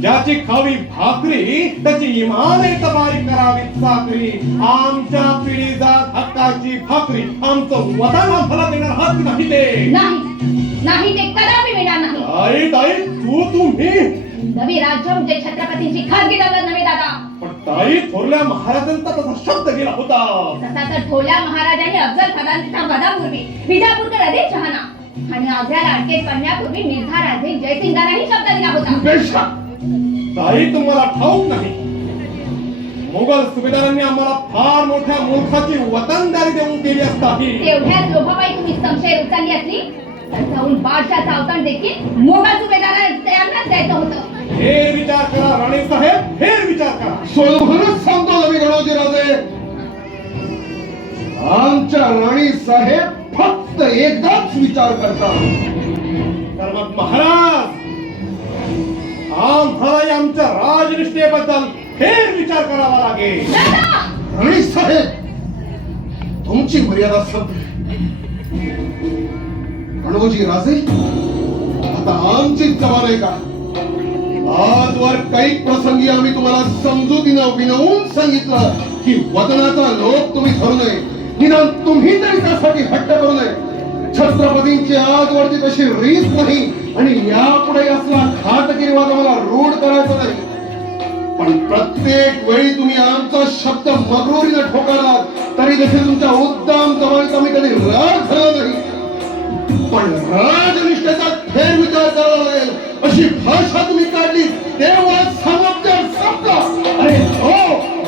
ज्याची खावी भाकरी त्याची इमान तबारी करावी चाकरी. आमच्या पिढी जात हक्काची भाकरी आमचं वतन आम्हाला देणार हात नाही ते. नाही ते कदापि मिळणार नाही. ताई ताई तुम्ही नवी राज्य म्हणजे छत्रपतींची खासगी दौलत नव्हे दादा. पण ताई थोरल्या महाराजांचा तसा शब्द गेला होता. तसा तर थोरल्या महाराजांनी अफजल खानांच्या वधापूर्वी विजापूरकर अधिक शहाणा आणि अवघ्या लाडकेत पडण्यापूर्वी मिर्झा राजे जयसिंगांनाही शब्द दिला होता. ताई तुम्हाला ठाऊक नाही, मुघल सुभेदारांनी आम्हाला फार मोठ्या मूर्खाची वतनदारी देऊन केली असताही तेवढ्याच लोभाबाई तुम्ही संशय उचलली असली तर जाऊन बादशाहचा अवतरण देखील मुघल सुभेदारांनाच द्यायचं होतं. हे विचार करा राणे साहेब, हे विचार करा. सोनभरच सांगतो नवी गणोजी राजे, आमच्या राणी साहेब फक्त एकदाच विचार करतात. तर मग महाराज, आम्हाला आमच्या राजनिष्ठेबद्दल फेर विचार करावा लागेल. राणी साहेब, तुमची मर्यादा संपली. गणोजी राजे, आता आमची जबान आहे का? आजवर काही प्रसंगी आम्ही तुम्हाला समजुतीनं विनवून सांगितलं की वतनाचा लोभ तुम्ही धरू नये. निदान तुम्ही तरी त्यासाठी हट्ट करू नये. छत्रपतींची आजवरची तशी रीत नाही आणि यापुढे असला घातगिरीवाद आम्हाला रूढ करायचा नाही. पण प्रत्येक वेळी तुम्ही आमचा शब्द मगरुरीने ठोकरलात तरी देखील तुमच्या उद्दाम जमानीत आम्ही कधी राग झाला नाही. पण राजनिष्ठेचा फेर विचार करावा लागेल अशी भाषा तुम्ही काढली तेव्हा सामर्थ्य संपला. अरे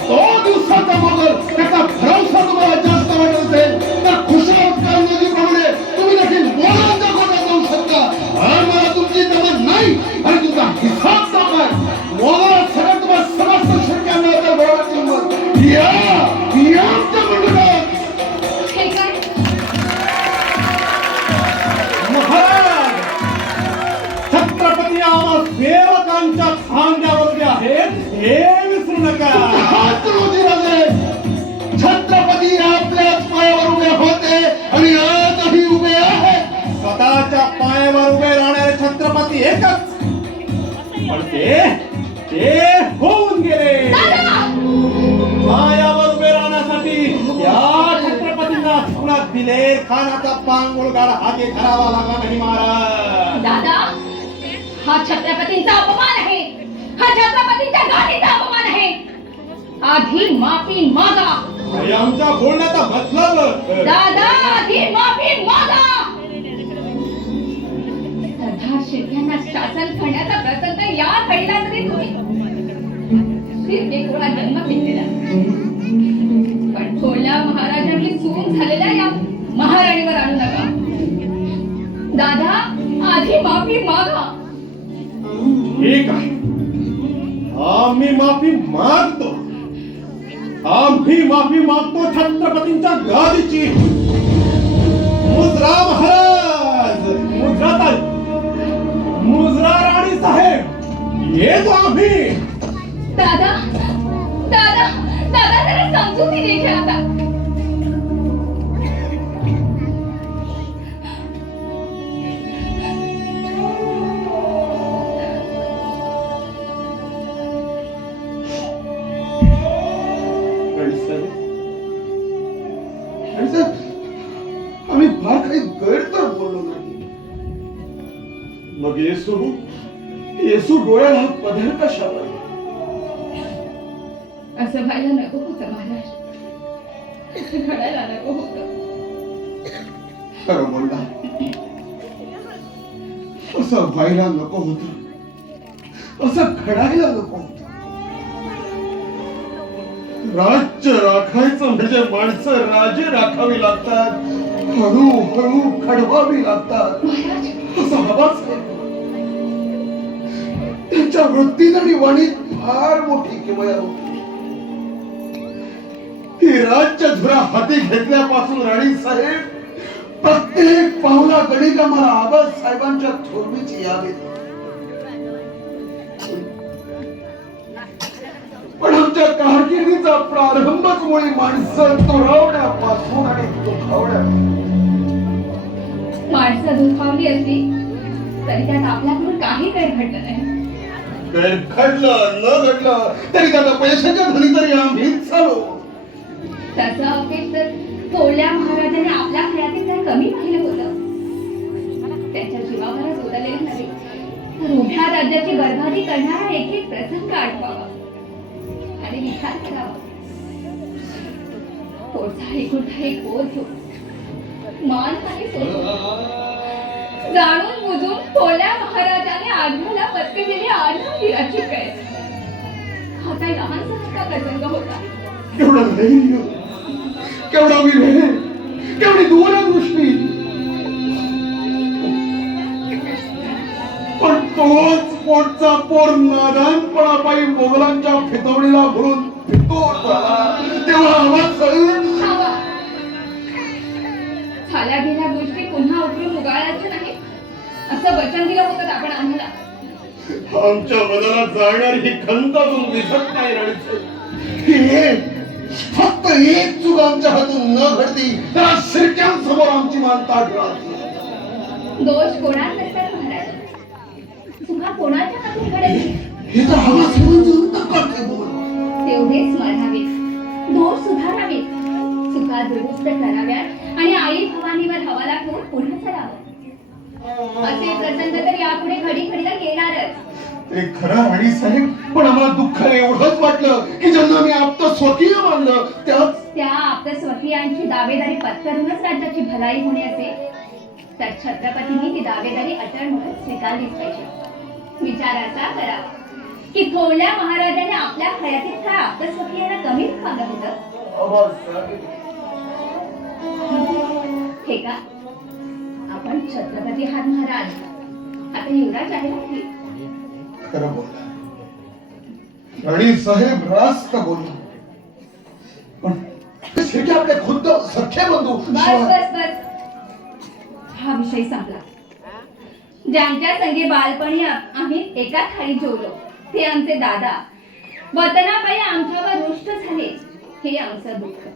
तो दिवसाचा मोगल त्याचा भरवसा तुम्हाला जास्त वाटत असेल तर खुशाल कामगिरीप्रमाणे तुम्ही देखील मोलाच्या गोष्ट जाऊ शकता. आम्हाला तुमची जबान नाही आणि तुमचा हिसाब सांगा. मोला सगळं तुम्हाला समस्त शक्यांना तर बरोबर किंमत या आमच्या मंडळात. हे काय? महाराज, छत्रपती आम्हा सेवकांच्या खांद्यावर आहेत हे विसरू नका. हात रोजी राजे, छत्रपती आपल्याच पायावर उभे होते आणि आजही उभे आहेत. स्वतःच्या पायावर उभे राहणारे छत्रपती एकच, पण ते होऊन गेले. पायावर उभे राहण्यासाठी या छत्रपतींना झुकण्यात दिले खानाचा पांगुळ गाडा हाती धरावा लागला नाही महाराज. दादा, हा छत्रपतींचा अपमान आहे. हा छत्रपतींच्या गाठीचा अपमान आहे. आधी माफी मागा. आणि आमच्या बोलण्याचा मतलब दादा आधी माफी मागा. सरदार शिर्क्यांना शासन करण्याचा प्रसंग या घडीला तरी तुम्ही शिर्केकोळा जन्म घेतलेला, पण थोरल्या महाराजांनी सून झालेल्या या महाराणीवर आणू नका. दादा आधी माफी मागा. ठीक आहे, आम्ही माफी मागतो. आम्ही माफी मागतो छत्रपतींच्या गादीची. मुजरा महाराज, मुजरा राणी साहेब, येतो आम्ही. दादा दादा दादा जरा समजून घे आता. आम्ही फार काही गैर तर बोललो नाही. मग येसू डोळ्याला पदर कशाला? असं व्हायला नको होतं महाराज, असं घडायला नको होतं. खरं बोलला, असं व्हायला नको होतं, असं घडायला नको होतं. राज्य राखायचं म्हणजे माणसं राजे राखावी लागतात, हळूहळू घडवावी लागतात. असं हवाच त्यांच्या वृत्तीत आणि वाणीत फार मोठी किमया होती. ही राज्य धुरा हाती घेतल्यापासून राणी साहेब प्रत्येक पावला गणित आम्हाला आबाज साहेबांच्या थोरवीची याद येते. पण आमच्या कारकिर्दीचा प्रारंभच मुळे माणसं दुरावण्यापासून आणि दुखावण्यापासून. माणसं दुखावली असली तरी त्यात आपल्याकडून काही काही घडलं नाही. घडलं न घडलं तरी त्याला पैशाच्या धनी तरी आम्हीच चालू. तसं अपेक्ष तर थोरल्या महाराजांनी आपल्या खऱ्यातील काही कमी पाहिलं होतं. त्याच्या जीवावरच उतरलेलं नव्हे तर उभ्या राज्याची बर्बादी करणारा एक एक प्रसंग आठवावा आणि विचार करावा. कोणताही कुठेही कोण घेऊन मान नाही सोडून जाणून बुजून थोरल्या महाराजाने आढळला पत्करलेली आढळली काय. हा काही लहानसा प्रसंग होता. केवढं धैर्य, केवढा विवेक, केवढी दूरदृष्टी. पण तोच पोटचा पोर नादानपणापायी मोगलांच्या फितवणीला भरून फितूर झाला तेव्हा आवाज झाल्या गेल्या गोष्टी पुन्हा उठून उगाळायच्या नाही असं वचन दिलं होतं आपण आम्हाला. आमच्या मनाला जाणारी ही खंत अजून दिसत नाही राणी. फक्त एक चूक आमच्या हातून न घडती तर शिर्क्यांसमोर आमची मान ताठ राहते. दोष कोणात नसतात महाराज, चुका कोणाच्या हातून घडेल हे तर हवा समजून नका बोल. तेवढेच मानावेत, दोष सुधारावेत, चुका दुरुस्त कराव्यात आणि आई भवानीवर हवाला ठेवून पुढे चलावं. असे प्रसंग तर यापुढे घडी घडीला येणारच. ते खरं राणी साहेब, पण आम्हाला दुःख एवढंच वाटलं की ज्यांना मी आप्त स्वकीय मानलं त्या आप्त स्वकीयांची दावेदारी पत्करूनच राज्याची भलाई होणे असेल तर छत्रपतींनी ती दावेदारी अटळ म्हणून स्वीकारलीच पाहिजे. विचार असा करा की थोरल्या महाराजांनी आपल्या हयातीत काय आप्त स्वकीयांना कमी दुखावलं होतं. हे का आपण छत्रपती हा महाराज आता युवराज आहे की. खरं बोलला राणी साहेब, रास्त बोलला. पण शिर्के आपले खुद्द सख्खे बंधू. बस हा विषय संपला. ज्यांच्या संगी बालपणी आम्ही एका थाळीत जेवलो ते आमचे दादा वतनापायी आमच्यावर रुष्ट झाले हे आमचं दुःख.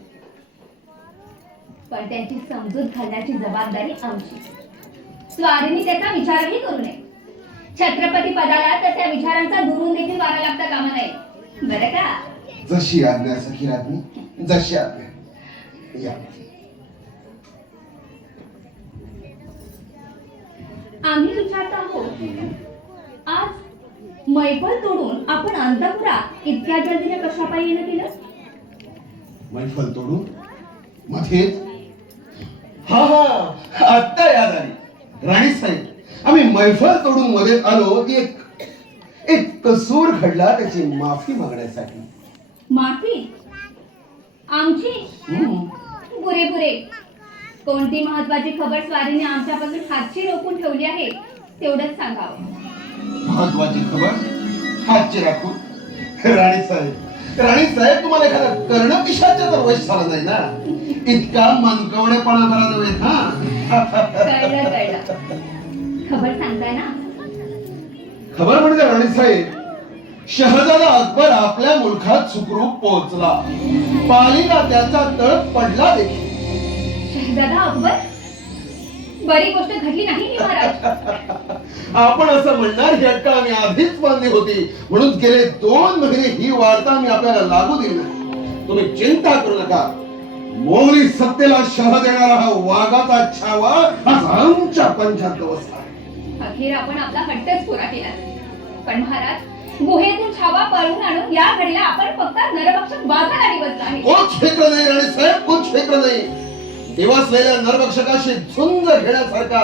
पण त्यांची समजूत घालण्याची जबाबदारी आमची. स्वारीने त्याचा विचारही करू नये. छत्रपती पदाला तर त्या विचारांचा दुरून देखील वारा लागता कामा नये, बरं का. जशी आज्ञा सखी राणी, जशी आज्ञा. या आम्ही विचारतो आहोत आज मैफल तोडून आपण अंतपुरात इतक्या जल्दीने कशा पायी येणं केलं? मैफल तोडून मध्येच? हा हा, आत्ता याद आली. राणी साहेब, आम्ही मैफल तोडून मध्ये आलो की एक कसूर घडला त्याची माफी मागण्यासाठी. माफी? आमची? पुरे पुरे. कोणती महत्वाची खबर स्वारीने आमच्यापासून हातची रोखून ठेवली आहे तेवढंच सांगावं. महत्वाची खबर हातची राखून? राणी साहेब, तुम्हाला एखादा कर्णपिशाच्या तर वश झाला नाही ना? इतका मनकवडेपणा करा नव्हे. हा, कळलं. खबर सांगताय ना? खबर म्हणजे राणी साहेब, शहजादा अकबर आपल्या मुलखात सुखरूप पोहोचला. पालीला त्याचा तळ पडला देखील. शहजादा अकबर? बरी गोष्ट घडली नाही की महाराज? आपण असं म्हणणार ही अटकळ आम्ही आधीच बांधली होती, म्हणून गेले 2 महिने ही वार्ता आम्ही आपल्याला लागू दिली नाही. तुम्ही चिंता करू नका. मोगली सत्तेला शह देणारा हा वाघाचा छावा आज आमच्या पंचात बसला. अखेर आपण आपला हट्टच पुरा केला. पण महाराज, गुहेतून छावा पळवून आणून या घडीला आपण फक्त नरभक्षक वाघाला निवडला आहे. कुछ फेकलं नाही राणी साहेब, कुछ फेकलं नाही. दिवसलेल्या नरभक्षकाशी झुंज घेण्यासारखा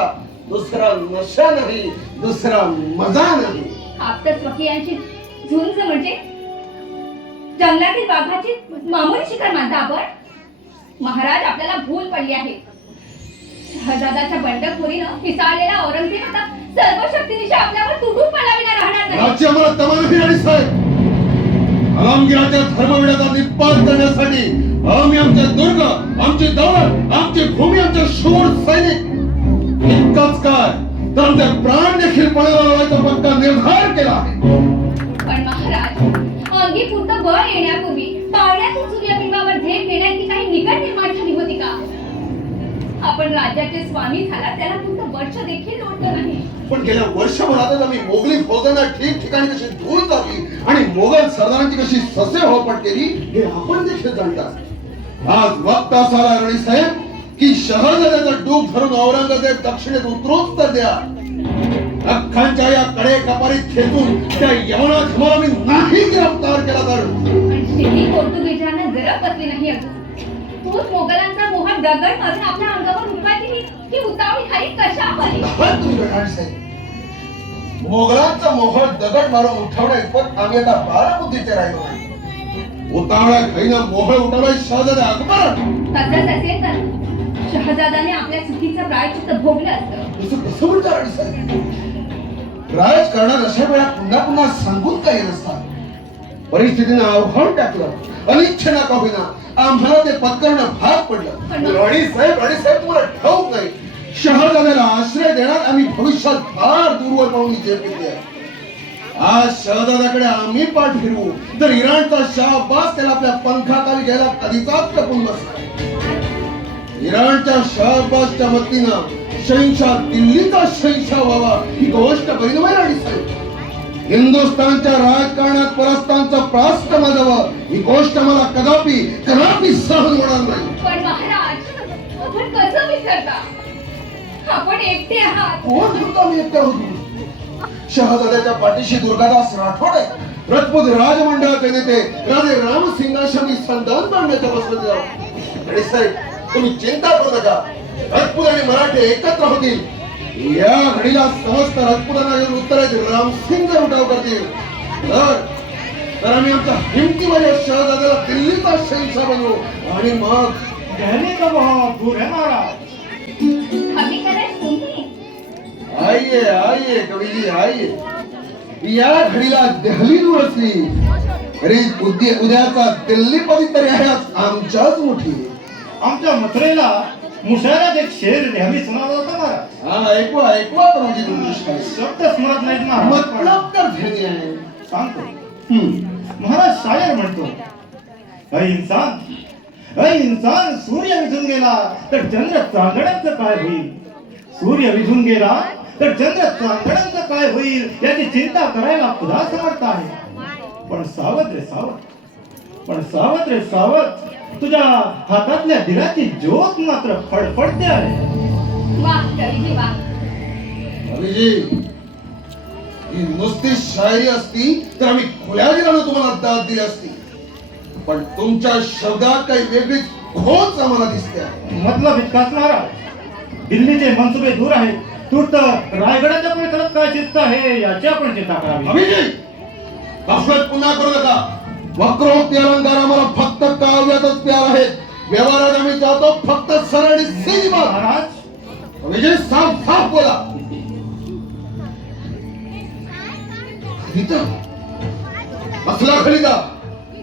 दुसरा नशा नाही, दुसरा मजा नाही. आपल्या स्वकीयांची झुंज म्हणजे जंगलातील वाघाची मामूली शिकार मानता आपण? महाराज, आपल्याला भूल पडली आहे. शहजादाच्या बंडखोरीनं पिसाळलेला औरंगजेब आता सर्व शक्तीनिशी आपल्यावर तुटून पडाविना राहणार नाही. राज्य आम्हाला तमा नाही राणी साहेब. आलमगीराच्या धर्मविड्याचा निपात करण्यासाठी आम्ही आमचे दुर्ग, आमची दौलत, आमची भूमी, आमचे शूर सैनिक इतकंच काय तर आमचे प्राण देखील पणाला लावायचा पक्का निर्धार केला आहे. पण महाराज, अंगी पुरतं बळ येण्यापूर्वी पावण्यातून सूर्यबिंबावर झेप घेण्याची काही निकट निर्माण झाली होती का? आपण राज्याचे स्वामी झाला, त्याला पुरतं वर्ष देखील लोटलं नाही. पण गेल्या वर्षभरातच आम्ही मोगली फौजांना ठिकठिकाणी कशी धूळ चालली आणि मोगल सरदारांची कशी ससे होपट केली हे आपण देखील जाणता. आज वक्त असा आला राणी साहेब की शहजाद्याचा डूब धरून औरंगजेब दक्षिणेत उतरूच तर द्या. अख्खांच्या या कडे कपारीत खेचून त्या यवना धमाला मी नाही गिरफ्तार केला तर. पण शेती पोर्तुगीजांना जरा पचली नाही अजून. तोच मोगलांचा मोहर दगड मारून आपल्या अंगावर उठवायची ही उतावळी खाली कशा आली? मोगलांचा मोहर दगड मारून उठवण्या इतपत आम्ही आता बाराबुद्धीचे राहिलो नाही. उतावळ्या खाईनं मोहर उठवलाय शहजादा अकबर. तसंच असेल तर शहजादाने आपल्या चुकीचं प्रायश्चित्त भोगलं असतं. कसं म्हणता राणी साहेब? राजकारणात अशा वेळा पुन्हा पुन्हा सांगून काही नसतात. परिस्थितीनं आव्हान टाकलं, अनिच्छा का होईना आम्हाला ते पत्करणं भाग पडलं. राणी साहेब तुम्हाला ठाऊक नाही, शहजाद्याला आश्रय देण्यात आम्ही भविष्यात फार दूरवर पाहून घेतली आहे. आज शहजाद्याकडे आम्ही पाठ फिरवू तर इराणचा शाह अब्बास त्याला आपल्या पंखाखाली घ्यायला कधीचाच टपून बसला. इराणच्या शाह अब्बासच्या मतीनं शहनशाह दिल्लीचा शहनशाह व्हावा ही गोष्ट बरी नव्हे राणी साहेब. हिंदुस्थानच्या राजकारणात परस्तांचं प्रास्त माजावं ही गोष्ट मला कदापि सहन होणार नाही. पण महाराज, आपण कसं विसरता? आपण एकटे आहात. कोण होतो आम्ही एकटे होतो? शहजाद्याच्या पाठीशी दुर्गादास राठोड आहे. राजपूत राजमंडळाचे नेते राजे रामसिंगाशी संधान बांधण्याच्या बसले. आणि साहेब तुम्ही चिंता करू नका, राजपूत आणि मराठे एकत्र होतील. या घडीला समस्त राजपुतांना येऊन उत्तरेत रामसिंग जर उठाव करतील तर आम्ही आमच्या हिमतीवर या शहजाद्याला दिल्लीचा शहनशाह बनवू आणि मग कहने का बहुत दूर है महाराज. अभी करायच तुम्ही. आइए कवि आइए. या घडीला देहली दूर असली तरी उद्याचा दिल्लीपदी तरी आहे आमच्याच मोठी. आमच्या मथुरेला मुशायरात एक शेर नेहमी सुनावला होता महाराज. हा ऐकवा प्रभूजी तुमची शब्द स्मरत नाहीत महाराज. मतलब तर ध्येय आहे. सांगतो. महाराज शायर म्हणतो, अय इंसान सूर्य विझून गेला तर चंद्र चांदण्याचं काय होईल? सूर्य विझून गेला तर चंद्र चांदण्याचं काय होईल याची चिंता करायला तुला समर्थ आहे. पण सावध रे सावध, तुझ्या हातातल्या दिव्याची ज्योत मात्र फडफडते आहे. वाह कवीजी वाह. कवीजी ही नुसती शायरी असती तर आम्ही खुल्या दिलानं तुम्हाला दाद दिली असती, पण तुमच्या शब्दात काही वेगळीच खोच आम्हाला दिसते आहे. मतलब इतकाच महाराज, दिल्लीचे मनसुबे दूर आहेत, तूर्त रायगडाच्या परिसरात काय शिस्त आहे याची आपण चिंता करावी. अभिजित, गफलत पुन्हा करू नका. वक्रोक्ती अलंकार आम्हाला फक्त काव्यातच प्यार आहेत. व्यवहारात आम्ही जातो फक्त सरळ आणि सीधी बात. महाराज, विजय साफ साफ बोला. खलिता असला खलिता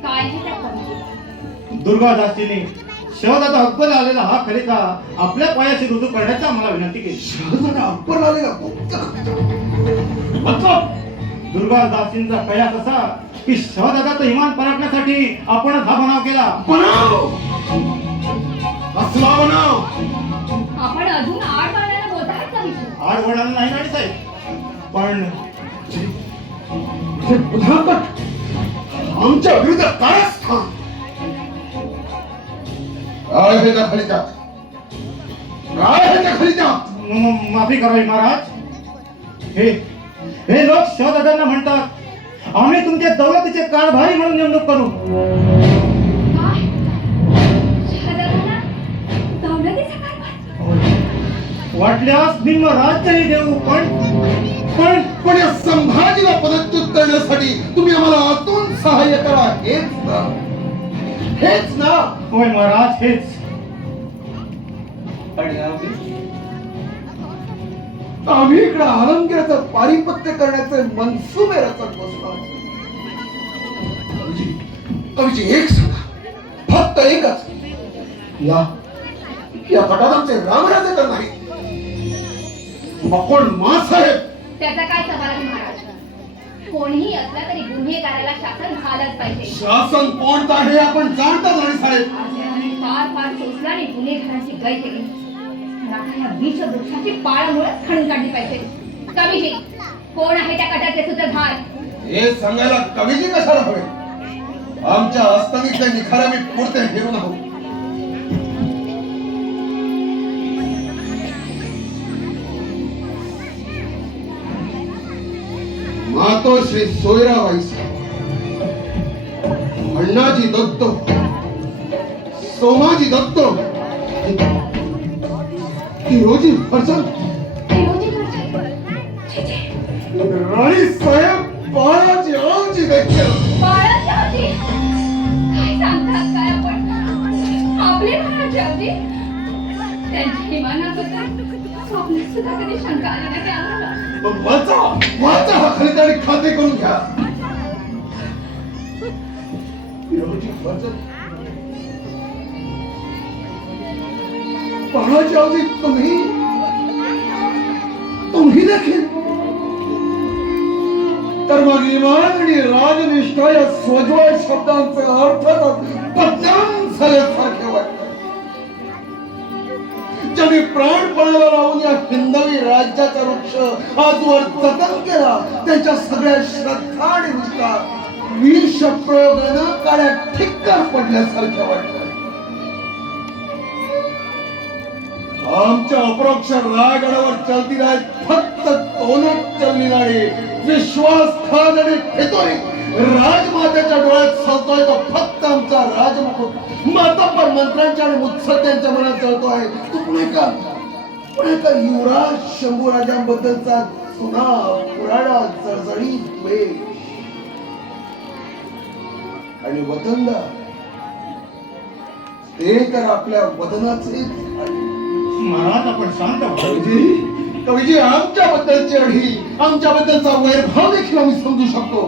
काय आहे त्या कवितेत? दुर्गादासीने शहजादा अकबर आलेला हा खलिता आपल्या पायाशी रुजू करण्याची आम्हाला विनंती केली. शहजादा अकबर आलेला गुप्त मतलब दुर्गादासींचा कयास असा की शहजादाचं इमान परखण्यासाठी आपणच हा बनाव केला. बनाव असला बनाव. आपण अजून आड पाण्याला बोलत आहात का विषय? आड वळाला नाही राणी साहेब, पण हे पुन्हा कट आमच्या विरुद्ध काय स्थान. काय हे त्या खलित्यात, काय हे त्या खलित्यात. माफी करावी महाराज. हे हे लोक शहजाद्यांना म्हणतात आम्ही तुमच्या दौलतीचे कारभारी म्हणून नेमणूक करू. काय? शहजादाला दौलतीचा कारभार? वाटल्यास निम्म राज्यही देऊ, पण पण या संभाजीला पदच्युत करण्यासाठी तुम्ही आम्हाला आतून सहाय्य करा. हेच ना, हेच ना. होय महाराज, हेच. आम्ही इकडे आलमगीराचं पारिपत्य करण्याचे मनसुबे रचत बसलो. कवीची एक सांगा, फक्त एकच. या गटात आमचे रामराजे तर नाही, मग कोण मासाहेब. त्याचा काय सवाल आहे महाराज? कोणीही असला तरी गुन्हेगाराला शासन झालंच पाहिजे. शासन कोणतं आहे आपण जाणता राणी साहेब. आजही फार फार सोसला आणि गुन्हेगारांची गय केली. पण आता या विष वृक्षाची पाळमुळेच खणून काढली पाहिजे. कवीजी, कोण आहे त्या कटाचे सूत्रधार? हे सांगायला कवीजी कशाला हवे. आमच्या अस्तनीतल्या निखाऱ्या मी पुरते फिरून आहोत. मातोश्री सोयराबाई, अण्णाजी दत्त, सोमाजी दत्त, हिरोजी फरसन, राणी साहेब, बाळाजी आमची देखील. बाळाजी, काय सांगतात काय आपण? आपले महाराजांची त्यांच्या इमानाबद्दल स्वप्नात सुद्धा कधी शंका आली नाही आम्हाला. वाचा वाचा हा खरीदारी खाते करून घ्या. हिरोजी फरसन, बाळाजी आमची, तुम्ही देखील. तर मग इमान आणि राजनिष्ठा या स्वज्वळ शब्दांचे अर्थ बदनाम झाल्यासारखे वाटत. ज्यांनी प्राणपणाला लावून या हिंदवी राज्याचा वृक्ष आजवर जतन केला, त्यांच्या सगळ्या श्रद्धा आणि निष्ठा विष प्रयोगानं काड्या ठिक्कार पडल्यासारख्या वाटत. आमच्या अपरोक्ष रायगडावर चलती राहत फक्त दोनच चलली नाही. विश्वासघात आणि फितोरी राजमातेच्या डोळ्यात सजतोय तो फक्त आमचा राजमुकुट. मातब्बर मंत्र्यांच्या आणि मुत्सद्यांच्या मनात जळतो आहे. तू पुणे का युवराज शंभूराजांबद्दलचा जुना पुराणा जळजळीत द्वेष आणि वतनदार ते तर आपल्या वदनाचे. महाराज, आपण शांत व्हा. कवीजी, आमच्याबद्दलची अढी, आमच्याबद्दलचा वैरभाव देखील आम्ही समजू शकतो,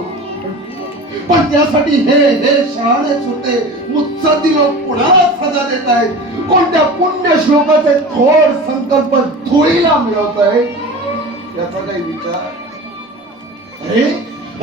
पण त्यासाठी हे शहाणे होते मुत्सद्दी लोक कुणाला सजा देत आहेत. कोणत्या पुण्य श्लोकाचे थोर संकल्प धुळीला मिळवत आहेत याचा काही विचार. अरे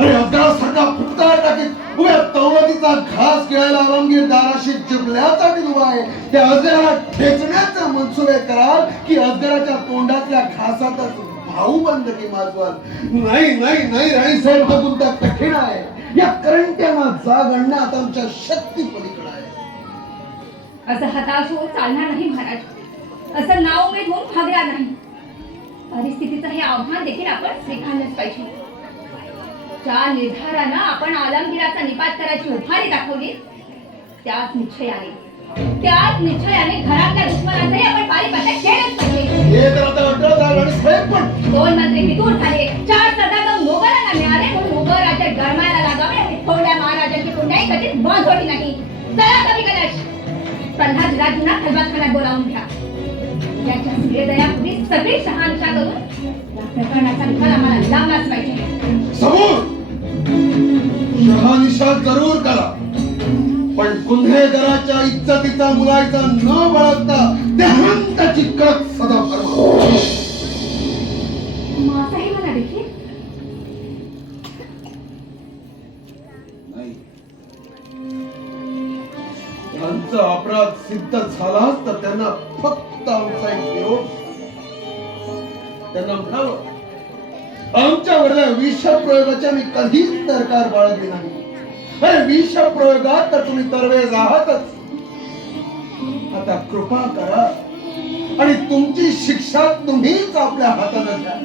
अफगाणासारखा फुटकार टाकीत उभ्या तौलतीचा घास गिळायला आलमगीर दाराशी जिंकल्याचा दिलवा आहे. त्या अजगराला ठेचण्याचे मनसुबे कराल की अजगराच्या तोंडातल्या घासातच भाऊबंदकी माजवाल. नाही नाही नाही राणी साहेब, हा मुद्दा कठीण आहे. या करंट्यांना जाग आणण्यात आमच्या शक्ती पलीकडे आहे. असं हताश होऊन चालणार नाही महाराज. असं नाव उमेद होऊन भागणार नाही. परिस्थितीचं हे आव्हान देखील आपण स्वीकारलंच पाहिजे. ज्या निर्धारानं आपण आलमगीराचा निपात करायची उभारी दाखवली त्याच निश्चयाने घरातल्या दुश्मनाचंही आपण पारिपत्य केलंच पाहिजे. हे तर आता अड्रस आहे राणीसाहेब, पण 2 मंत्री फितूर झाले, 4 सरदार मोगलांना मिळाले म्हणून मोगल राज्य गरमायला लागावे आणि थोड्या महाराजांची कोणत्याही कधीच बांध होती नाही. चला कवी कलश, प्रल्हाद राजूंना खलबातखान्यात बोलावून घ्या. त्यांच्या सूर्योदयापूर्वी सगळी शहानिशा करून या प्रकरणाचा निकाल आम्हाला लांबलाच पाहिजे. समोर शहानिशा जरूर करा, पण गुन्हेगाराच्या इज्जतीचा मुलायचा न बाळगता देहांताची कळक सदा फरमा. माझाही मला देखील नाही, त्यांचा अपराध सिद्ध झालाच तर त्यांना फक्त आमचा एक निरोप. त्यांना म्हणावं, आमच्यावरल्या विषप्रयोगाच्या मी कधीच सरकार बाळगली नाही. अरे विषप्रयोगात तर तुम्ही तरवेज आहातच. आता कृपा करा आणि तुमची शिक्षा तुम्हीच आपल्या हाताने घ्या.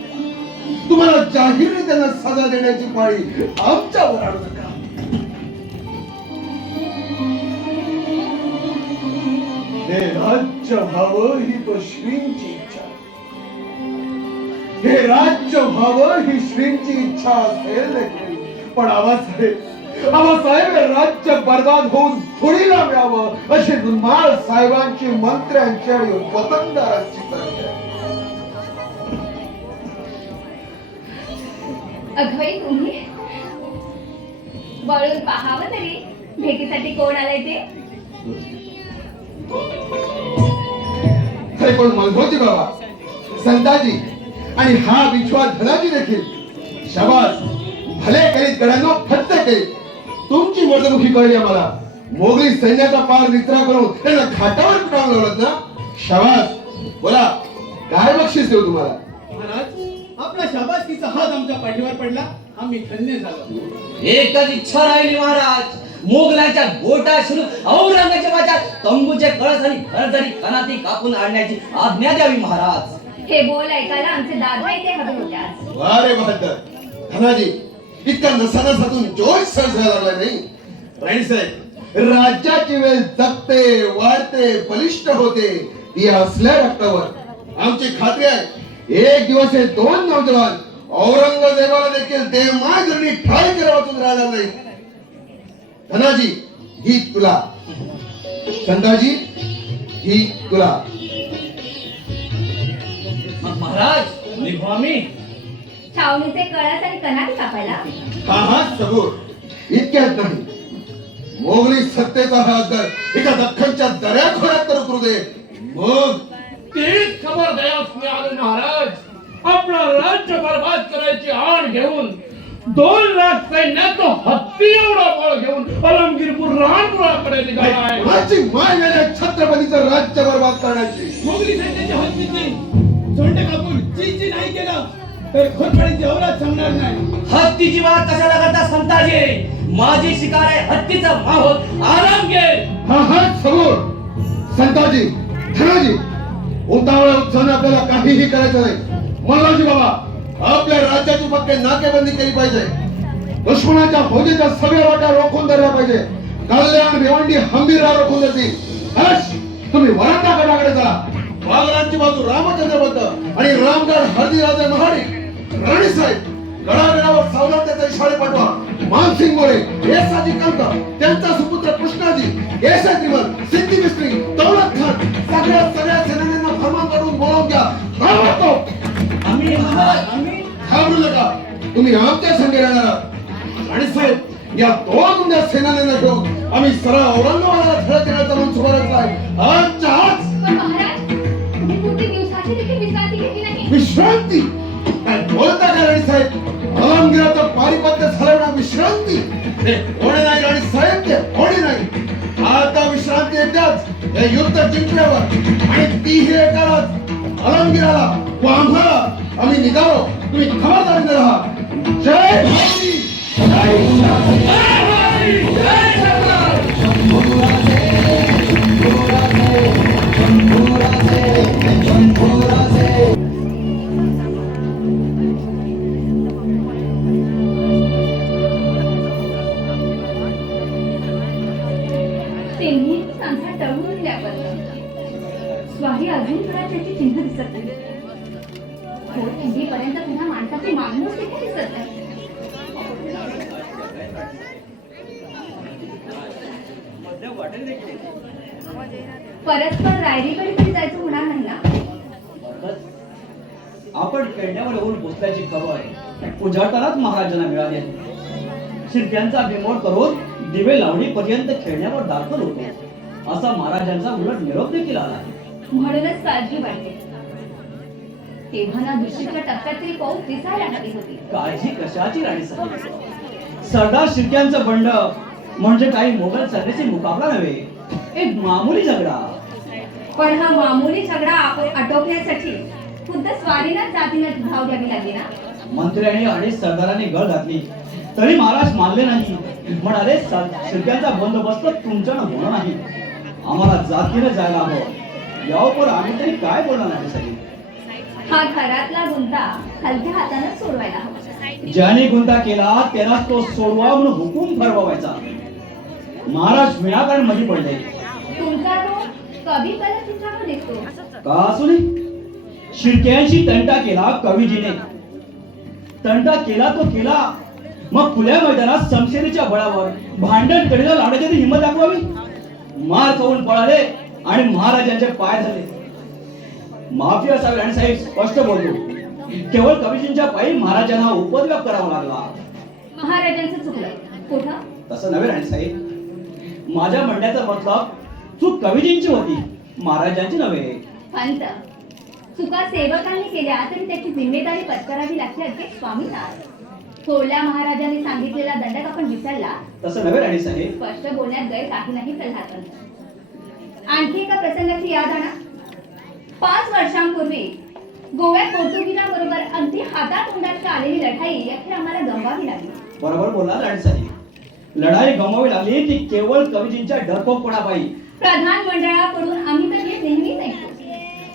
तुम्हाला जाहीर त्यांना सजा देण्याची पाळी आमच्यावर आणू नका. हे राज्य व्हावं ही तो श्रींची इच्छा. हे राज्य व्हावं ही श्रींची इच्छा असेल देखील, पण आबासाहेब हे राज्य बर्बाद होऊन थोडीला मिळावं अशी दुर्माळ साहेबांची, मंत्र्यांची आणि वतनदारांची संख्या. अगं तुम्ही वळून पाहावं तरी भेटीसाठी कोण आलंय ते. हे कोण मलभोजी बाबा, संताजी आणि हा विश्वास धनाजी देखील. शाबास, भले करीत गड्यांनो फत्ते करीत. तुमची मर्दमुखी कळली आम्हाला. मोगली सैन्याचा पार नित्रा करून त्यांना घाटावर पिटावून लावलं ना. शाबास, बोला काय बक्षीस देऊ तुम्हाला. महाराज, आपला शाबासकीचा हात आमच्या पाठीवर पडला, आम्ही धन्य झालो. एकच इच्छा राहिली महाराज, मोगलांच्या गोटा सुरू औरंगजेबाच्या तंबूचे कळस आणि घरदारी कनाती कापून आणण्याची आज्ञा द्यावी महाराज. हे बोल ऐकायला आमचे दादा इथे हवे होते आज. वा रे बहादर. धनाजी, इतका नसानसातून जोश सर झाला लागला नाही. राणीसाहेब, राज्याची वेळ जगते, वाढते, बलिष्ठ होते ती असल्या रक्तावर. आमची खात्री आहे एक दिवस हे 2 नौजवान औरंगजेबाला देखील देवमागणी ठाई केला वाचून राहणार नाही. धनाजी, ही तुला. संताजी, ही तुला. महाराज निघू आम्ही. छावणीचे कळस आणि कनाती कापायला. हा सबूर. इतक्यात नाही, मोगली सत्तेचा हा अद्दर एका दख्खनच्या दऱ्याखोऱ्यात तर उतरू दे. मग तीच खबर दयास मिळाली महाराज. आपला राज्य बर्बाद करायची आण घेऊन 2 लाख सैन्याचा हत्ती एवढा बळ घेऊन अलमगीरपूर रानपुराकडे निघाला आहे. माझी माय गेल्या छत्रपतीचं राज्य बर्बाद करण्याची. मोगली सैन्याच्या हत्तीची झोंड कापून ची नाही केलं तर खोरपाडीची औलाद सांगणार नाही. हत्तीची वाट कशाला करता संताजी. माझी शिकार आहे हत्तीचा माहोल आरामगीर. हा सबूर. संताजी, धनाजी, उतावळ्या उत्साहाने आपल्याला काहीही करायचं नाही. मल्हारजी बाबा, आपल्या राज्याची पक्के नाकेबंदी केली पाहिजे. दुश्मनाच्या फौजेच्या सगळ्या वाटा रोखून धरल्या पाहिजे. कल्याण भिवंडी हंबीरला रोखून धरतील. हर्ष, तुम्ही वरांडा गडाकडे जा. वाघरांची बाजू रामचंद्र बद्द आणि रामगड हळदीराजे महाडिक. राणीसाहेब, गडागडावर सावलात्याचे इशारे पाठवा. मानसिंग मोरे, येसाजी कांता, त्यांचा सुपुत्र कृष्णाजी, येसा त्रिमल, सिद्धी मिस्त्री, दौलत खान, सगळ्या सेनान्यांना फरमान करून बोलावून घ्या. आम्ही महाराज, आम्ही घाबरू नका, तुम्ही आमच्या संगे राहणार आहात. राणीसाहेब, या 2 उद्या सेनान्यांना घेऊन आम्ही सरळ औरंगाबादला धडक देण्याचा मनसुबा रचला आहे. आजच्या आज. पण महाराज, तुम्ही पुढील दिवसाची देखील विश्रांती घेतली नाही. विश्रांती? काय बोलता का राणीसाहेब? अलमगीराचं पारिपत्य झाल्यावर विश्रांती? हे होणे नाही राणीसाहेब, ते होणे नाही. आता विश्रांती एकदाच हे युद्ध जिंकल्यावर आणि तीही एकालाच. अलमगीराला व आम्हाला आम्ही निघालो. तुम्ही खबरदारीने राहा. जय भवानी, जय भवानी, जय अजून तुला त्याची चिन्ह दिसत नाही. थोड थंडीपर्यंत तुझ्या माणसाची मागणूक देखील दिसत नाही. परस्पर रायरीकडे तरी जायचं होणार नाही ना? आपण खेळण्यावर येऊन पोचल्याची खबर उजाडतानाच महाराजांना मिळाली. शिर्क्यांचा बिमोड करून दिवे लावणीपर्यंत खेळण्यावर दाखल होतो असा महाराजांचा उलट निरोप देखील आला. म्हणूनच काळजी वाटते. तेव्हा ना दुसरीच्या टप्प्यात तरी पाऊस दिसायला हवी होती. काळजी कशाची राणीसाहेब? सरदार शिर्क्यांचं बंड म्हणजे काही मोगल सरण्याची मुकाबला नव्हे, एक मामूली झगडा. पण हा मामूली झगडा आटोपण्यासाठी खुद्द स्वारीला जातीनं धाव घ्यावी लागली ना? मंत्र्यांनी आणि सरदारांनी गळ घातली तरी महाराज मानले नाही. म्हणाले शिर्क्यांचा बंदोबस्त तुमच्यानं होणार नाही, आम्हाला जातीनं जायला हवं. यावर आम्ही तरी काय बोलणार नाही साहेब? हा घरातला गुंता हलक्या हातानं सोडवायला हवा. ज्याने गुंता केला त्यालाच तो सोडवा म्हणून हुकूम फरवायचा. महाराज विनाकारण मध्ये पडले. तुमचा तो कवी कला चित्रावर दिसतो. का असू नये? शिर्क्यांशी तंटा केला कवीजीने. तंटा केला तो केला, मग खुल्या मैदानात समशेरीच्या बळावर भांडण कडेला लाडाची हिंमत दाखवावी. मार खाऊन पळाले आणि महाराजांचे पाय झाले. माफी असावी राणीसाहेब, स्पष्ट बोलतो. केवळ कवीजींच्या पायी महाराजांना उपद्व्याप करावा लागला. महाराजांचं चुकलं कुठं? तसं नव्हे राणीसाहेब, माझ्या म्हणण्याचा मतलब चूक कवीजींची होती, महाराजांची नव्हे. पंत, चुका सेवकांनी केल्या तरी त्याची जिम्मेदारी पत्करावी लागते अध्यक्ष स्वामीनाथ. थोरल्या महाराजांनी सांगितलेला दंडक आपण विसरला. तसं नव्हे राणीसाहेब. स्पष्ट बोलण्यात गैर काही नाही प्रल्हाद. आणखी एका प्रसंगाची याद आणा. 5 वर्षांपूर्वी गोव्यात पोर्तुगीजांबरोबर अगदी हातातोंडात आलेली लढाई अखेर आम्हाला गमवावी लागली. बरोबर बोलला राणीसाहेब. लढाई गमवावी लागली ती केवळ कवीजींच्या डरपोकपणापायी. प्रधान मंडळाकडून आम्ही तर हे नेहमीच ऐकतो,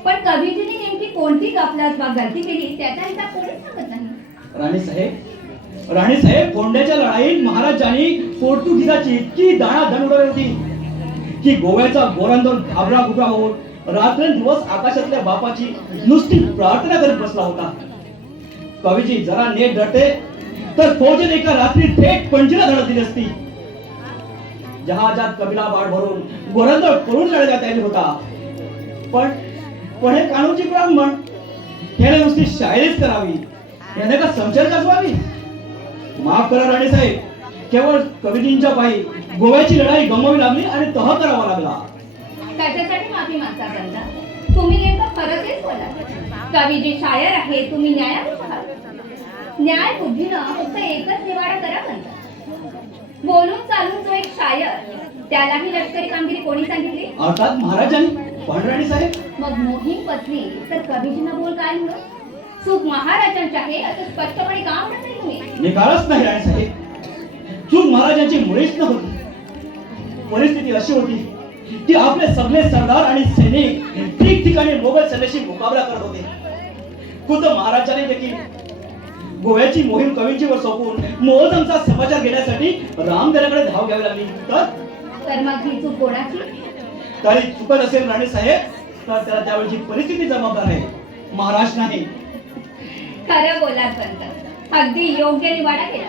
पण कवीजींनी नेमकी कोणती गफलत वा गलती केली त्याचा हिसाब कोणीच सांगत नाही. राणीसाहेब, कोंड्याच्या लढाईत महाराजांनी पोर्तुगीजाची इतकी दाणादाण उडवली होती की गोव्याचा गोरंदर घाबरा घुबरा होऊन रात्रंदिवस आकाशातल्या बापाची नुसती प्रार्थना करत बसला होता. कवीजी जरा नेट डरते तर फौजेने एका रात्री थेट पंजीला धडक दिली असती. जहाजात कबिला बाळ भरून गोरंदर पळून लढण्यात आली होता. पण हे कानूची ब्राह्मण याने नुसती शायरीच करावी, याने का समजल गाजवावी? माफ करा राणीसाहेब, केवळ कवीजींच्या पायी गोव्याची लढाई गमवावी लागली आणि तह करावा लागला. त्याच्यासाठी माफी मागता बनता. तुम्ही नेमकं खरं तेच बोला. कवीजी शायर आहे, तुम्ही न्यायाधीश आहात. न्याय बुद्धीनं फक्त एकच निवाडा करा म्हणता. बोलून चालून जो एक शायर, त्यालाही लष्करी कामगिरी कोणी सांगितली? अर्थात महाराजांनी. पण राणीसाहेब, मग मोहीम पत्नी तर कवीजींना बोल काय म्हणून? चूक महाराजांची आहे असं स्पष्टपणे का म्हणत नाही तुम्ही? निकालच नाही राणीसाहेब. चूक महाराजांची मुळीच नव्हती. परिस्थिती अशी होती की आपले सगळे सरदार आणि सैनिक ठिकठिकाणी मोगल सैन्याशी मुकाबला करत होते. खुद्द महाराजांनी देखील गोव्याची मोहीम कवींचीवर सोपवून मोहजमचा समाचार घेण्यासाठी रामदेवाकडे धाव घ्यावी लागली. तर मग ही चूक कोणाची? तरी चुकत असेल राणीसाहेब तर त्याला त्यावेळची परिस्थिती जबाबदार आहे, महाराज नाही. खरं बोलात पंत, अगदी योग्य निवाडा केला.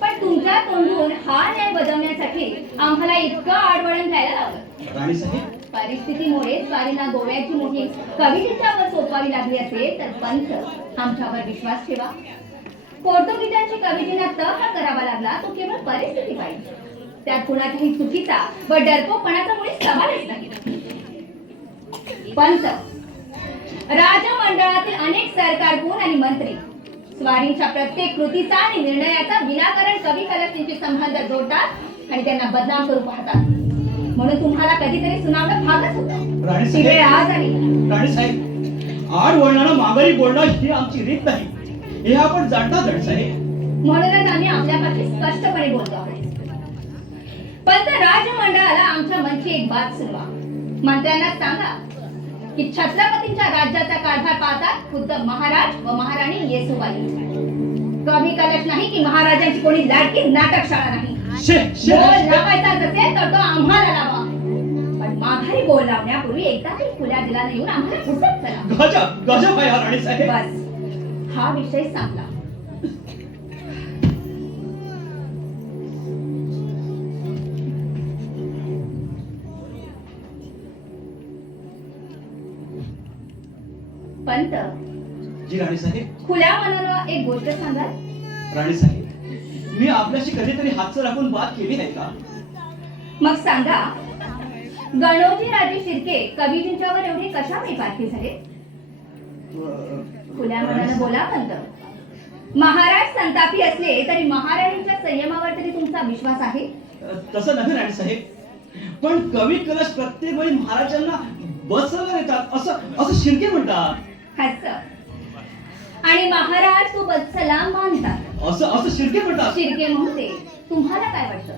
पण तुमच्या तोंडून हा न्याय बदलण्यासाठी आम्हाला इतकं आडवळण घ्यायला लावलं. राणीसाहेब, परिस्थितीमुळे स्वारींना गोव्याची मोहीम कवीजींच्यावर सोपवावी लागली असेल तर पंत, आमच्यावर विश्वास ठेवा. पोर्तुगीजांची कवीजींना तह करावा लागला तो केवळ परिस्थिती पाहिजे. त्यात कुणाच्याही चुकीचा व डरपोकपणाचा मुळीच समावेश नाही. पंत, राजमंडळातील अनेक सरकारकून आणि मंत्री स्वारींच्या प्रत्येक कृतीचा आणि निर्णयाचा विनाकारण कवी कलाकारांशी संबंध जोडतात आणि त्यांना बदनाम करू पाहतात. म्हणून तुम्हाला कधीतरी सुनावणं भागच होतं. ती वेळ आज आली. राणीसाहेब, आड वळणानं माघारी बोलणं ही आमची रीत नाही, हे आपण जाणता राणीसाहेब. म्हणूनच आम्ही आपल्यापाशी स्पष्टपणे बोलतो आहोत. पण त्या राजमंडळाला आमच्या मनची एक बात सुचवा. मंत्र्यांना सांगा की छत्रपतींच्या राज्याचा कारभार पाहतात खुद्द महाराज व महाराणी येसूबाई. कमी कलश नाही की महाराजांची कोणी लाडकी नाटकशाळा नाही. बोल लावायचा असेल तर तो आम्हाला लावा, पण माघारी बोल लावण्यापूर्वी एकदा तरी खुल्या दिलाने येऊन आम्हाला पुसत चला. गजब आहे हा राणीसाहेब. बस हा विषय संपला. पंत, जी राणीसाहेब. खुल्या मनानं एक गोष्ट सांगाल? राणीसाहेब, मी आपल्याशी कधीतरी हातचं राखून बात केली आहे का? मग सांगा, गणोजी राजे शिर्के कवीजींच्यावर एवढे कशा प्रेमार्थी झाले? खुल्या मनानं बोला पंत. महाराज संतापी असले तरी महाराणीच्या संयमावर तरी तुमचा विश्वास आहे? तसं नाही राणीसाहेब, पण कवी कलश प्रत्येक वेळी महाराजांना बसवर येतात असं शिर्के म्हणतात. आणि महाराज तो सलाम मानतात असं शिर्के म्हणतात. शिर्के म्हणते. तुम्हाला काय वाटतं?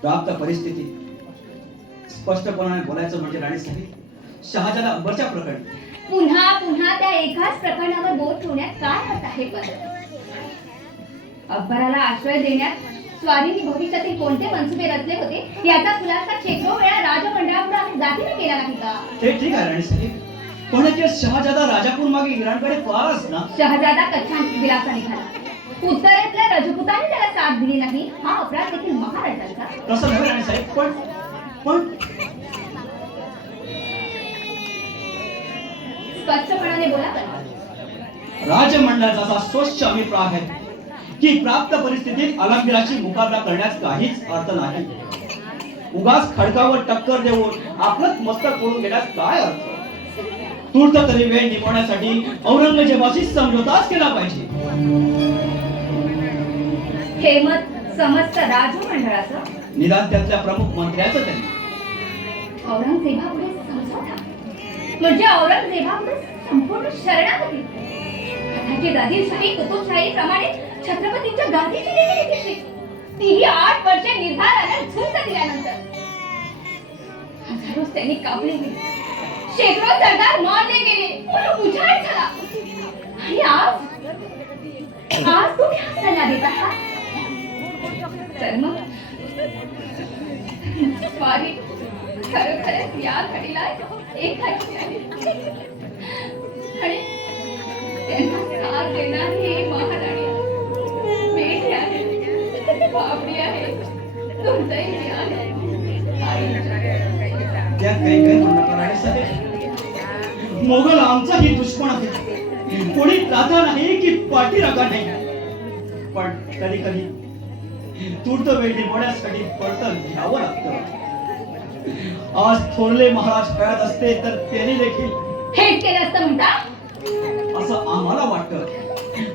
प्राप्त परिस्थितीत स्पष्टपणाने बोलायचं म्हणजे राणीसाहेब, शहाजादा अकबरच्या प्रकरणी पुन्हा पुन्हा त्या एकाच प्रकरणावर बोट ठेवण्यात काय अर्थ आहे? पण अकबराला आश्रय देण्यात स्वारींनी भविष्यातील कोणते मनसुबे रचले होते याचा खुलासा शेकडो वेळा राजमंडळापुढे आम्ही जातीने केला नाही का? ते ठीक आहे राणीसाहेब, पण ते शहाजादा राजापूर मागे इराणकडे फारच ना. शहाजादा कच्छा विलासा निघाला. उत्तरेतल्या रजपुतांनी त्याला साथ दिली नाही हा अपराध देखील महाराजांचा. तसं नाही राणीसाहेब, पण स्पष्टपणाने बोला. राजमंडळाचा असा स्वच्छ अभिप्राय आहे की प्राप्त परिस्थितीत अलंबिराची मुकाबला करण्यास काहीच अर्थ नाही. उगाच खडकावर टक्कर देऊन आपलंच मस्तक फोडून घेण्यास काय अर्थ? तूर्त तरी वेळ निभवण्यासाठी औरंगजेबाशी समझोताच केला पाहिजे. हे मत समस्त राजमंडळाचं, निदान त्यातल्या प्रमुख मंत्र्याचं त्यांनी. औरंगजेबापुढे समझोता म्हणजे औरंगजेबापुढे संपूर्ण शरणागती. कदाचित आदिलशाही कुतुबशाही प्रमाणे छत्रपतींच्या गादीची देखील इतिश्री. तीही 8 वर्षे निर्धारानं झुंज दिल्यानंतर हजारो सैनिक कापले गेले, शेकडो सरदार मारले गेले, पूर्ण उजाड झाला. आणि आज तुम्ही हा सल्ला देत आहात? तर मग स्वारी खरोखरच या घडीला एकाची आहे आणि त्यांना साथ देणारी महाराणी बेटी आहे, बापडी आहे, दुर्दैवी आहे. त्यात काही म्हणणार राणीसाहेब, मोगल आमचाही दुश्मन आहे. कोणी दाता नाही की पाठीराखा नाही. पण कधी कधी तूर्त वेळ निभवण्यासाठी पडतं घ्यावं लागतं. आज थोरले महाराज कळत असते तर त्यांनी देखील हेच केलं असतं म्हणता? असं आम्हाला वाटतं.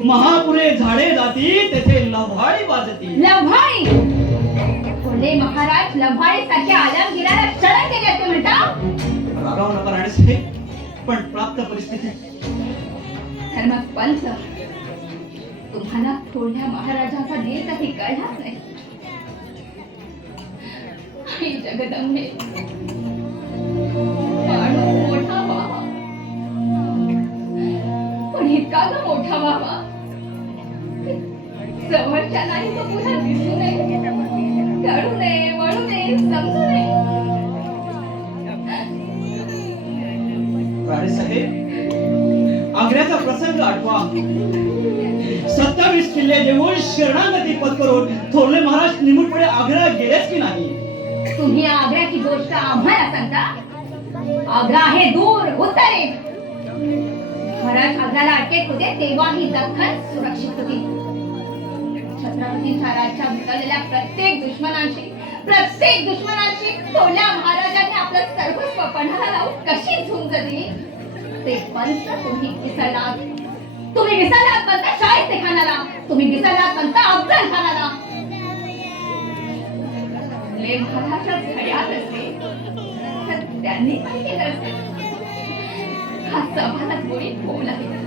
महापुरे झाडे जाती तेथे लव्हाळी वाजती. लव्हाळी? फुले महाराज लव्हाळी सारख्या आलमगीराला क्षण केले असते म्हणता? रागावू नका राणीसाहेब, पण प्राप्त परिस्थिती. तर मग पंत, तुम्हाला थोरल्या महाराजांचा दिल काही कळलाच नाही. आई जगदंबे, माणूस मोठा व्हावा, पण इतका का मोठा व्हावा जवळच्या नाही तो पुन्हा दिसू नये, कळू नये, वळू नये, समजू नये. राणीसाहेब, आग्र्याचा प्रसंग आठवा. 27 किल्ले देऊन शरणागती पत्करून थोरले महाराज निमूटपणे आग्र्याला गेलेच की नाही? तुम्ही आग्र्याची गोष्ट आम्हाला सांगता? आग्रा आहे दूर उत्तरेत. महाराज आग्र्याला अटकेत होते तेव्हा ही दख्खन सुरक्षित होती. छत्रपतींच्या राज्यात घडलेल्या प्रत्येक दुश्मनांची थोरल्या महाराजांनी आपलं सर्वस्व पणाला लावून कशी झुंज दिली ते पंत तुम्ही विसरलात. तुम्ही विसरलात पंत शाहिस्तेखानाला, तुम्ही विसरलात पंत अफजल खानाला. महाराजात घड्यात असते तर त्यांनी काय केलं असते? हा सभाला गोळी होऊ लागला.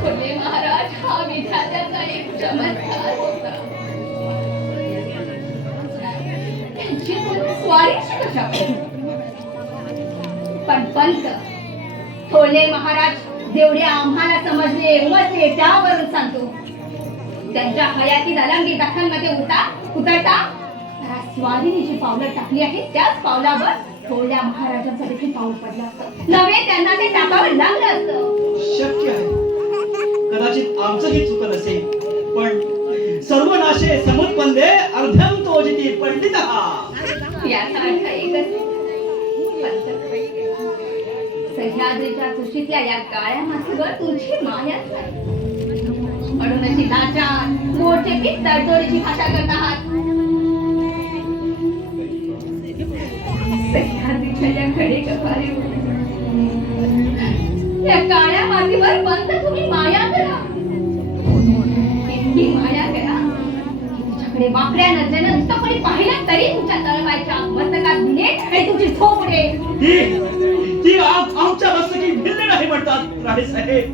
थोरले महाराज हा विधात्याचा एक चमत्कार होता. त्यांची स्वारीची कशा? पण पंत, थोरले महाराज जेवढे आम्हाला समजले उमजले त्यावरून सांगतो. त्यांच्या हयातीत अलंगी गाथांमध्ये उतरता स्वारीने जी पावलं टाकली आहेत त्याच पावलावर थोड्या महाराजांचं देखील पाऊल पडलं असतं. नव्हे त्यांना ते टाकावं लागलं असतं. शक्य आहे, कदाचित आमचंही चुकत असेल, पण सर्वनाशे समुत्पन्ने अर्धम तोजिती पंडित. याचा अर्थ एकच, सह्याद्रीच्या कुशीतल्या या काळ्या मातीवर तुमची मायाच नाही. म्हणूनच ही लाचार मोठे पीक तडजोडीची भाषा करत आहात. सह्याद्रीच्या या खडे कपारीवर या काळ्या मातीवर बंद तुम्ही माया करा. इतकी माया करा तुझ्याकडे वाकड्या नजरेनं नुसतं कोणी पाहिलं तरी तुमच्या तळपायच्या मस्तकात भिनेल आणि तुमची झोप उडेल. ती आमच्या मस्तकी भिल्ल नाही म्हणतात राणे साहेब.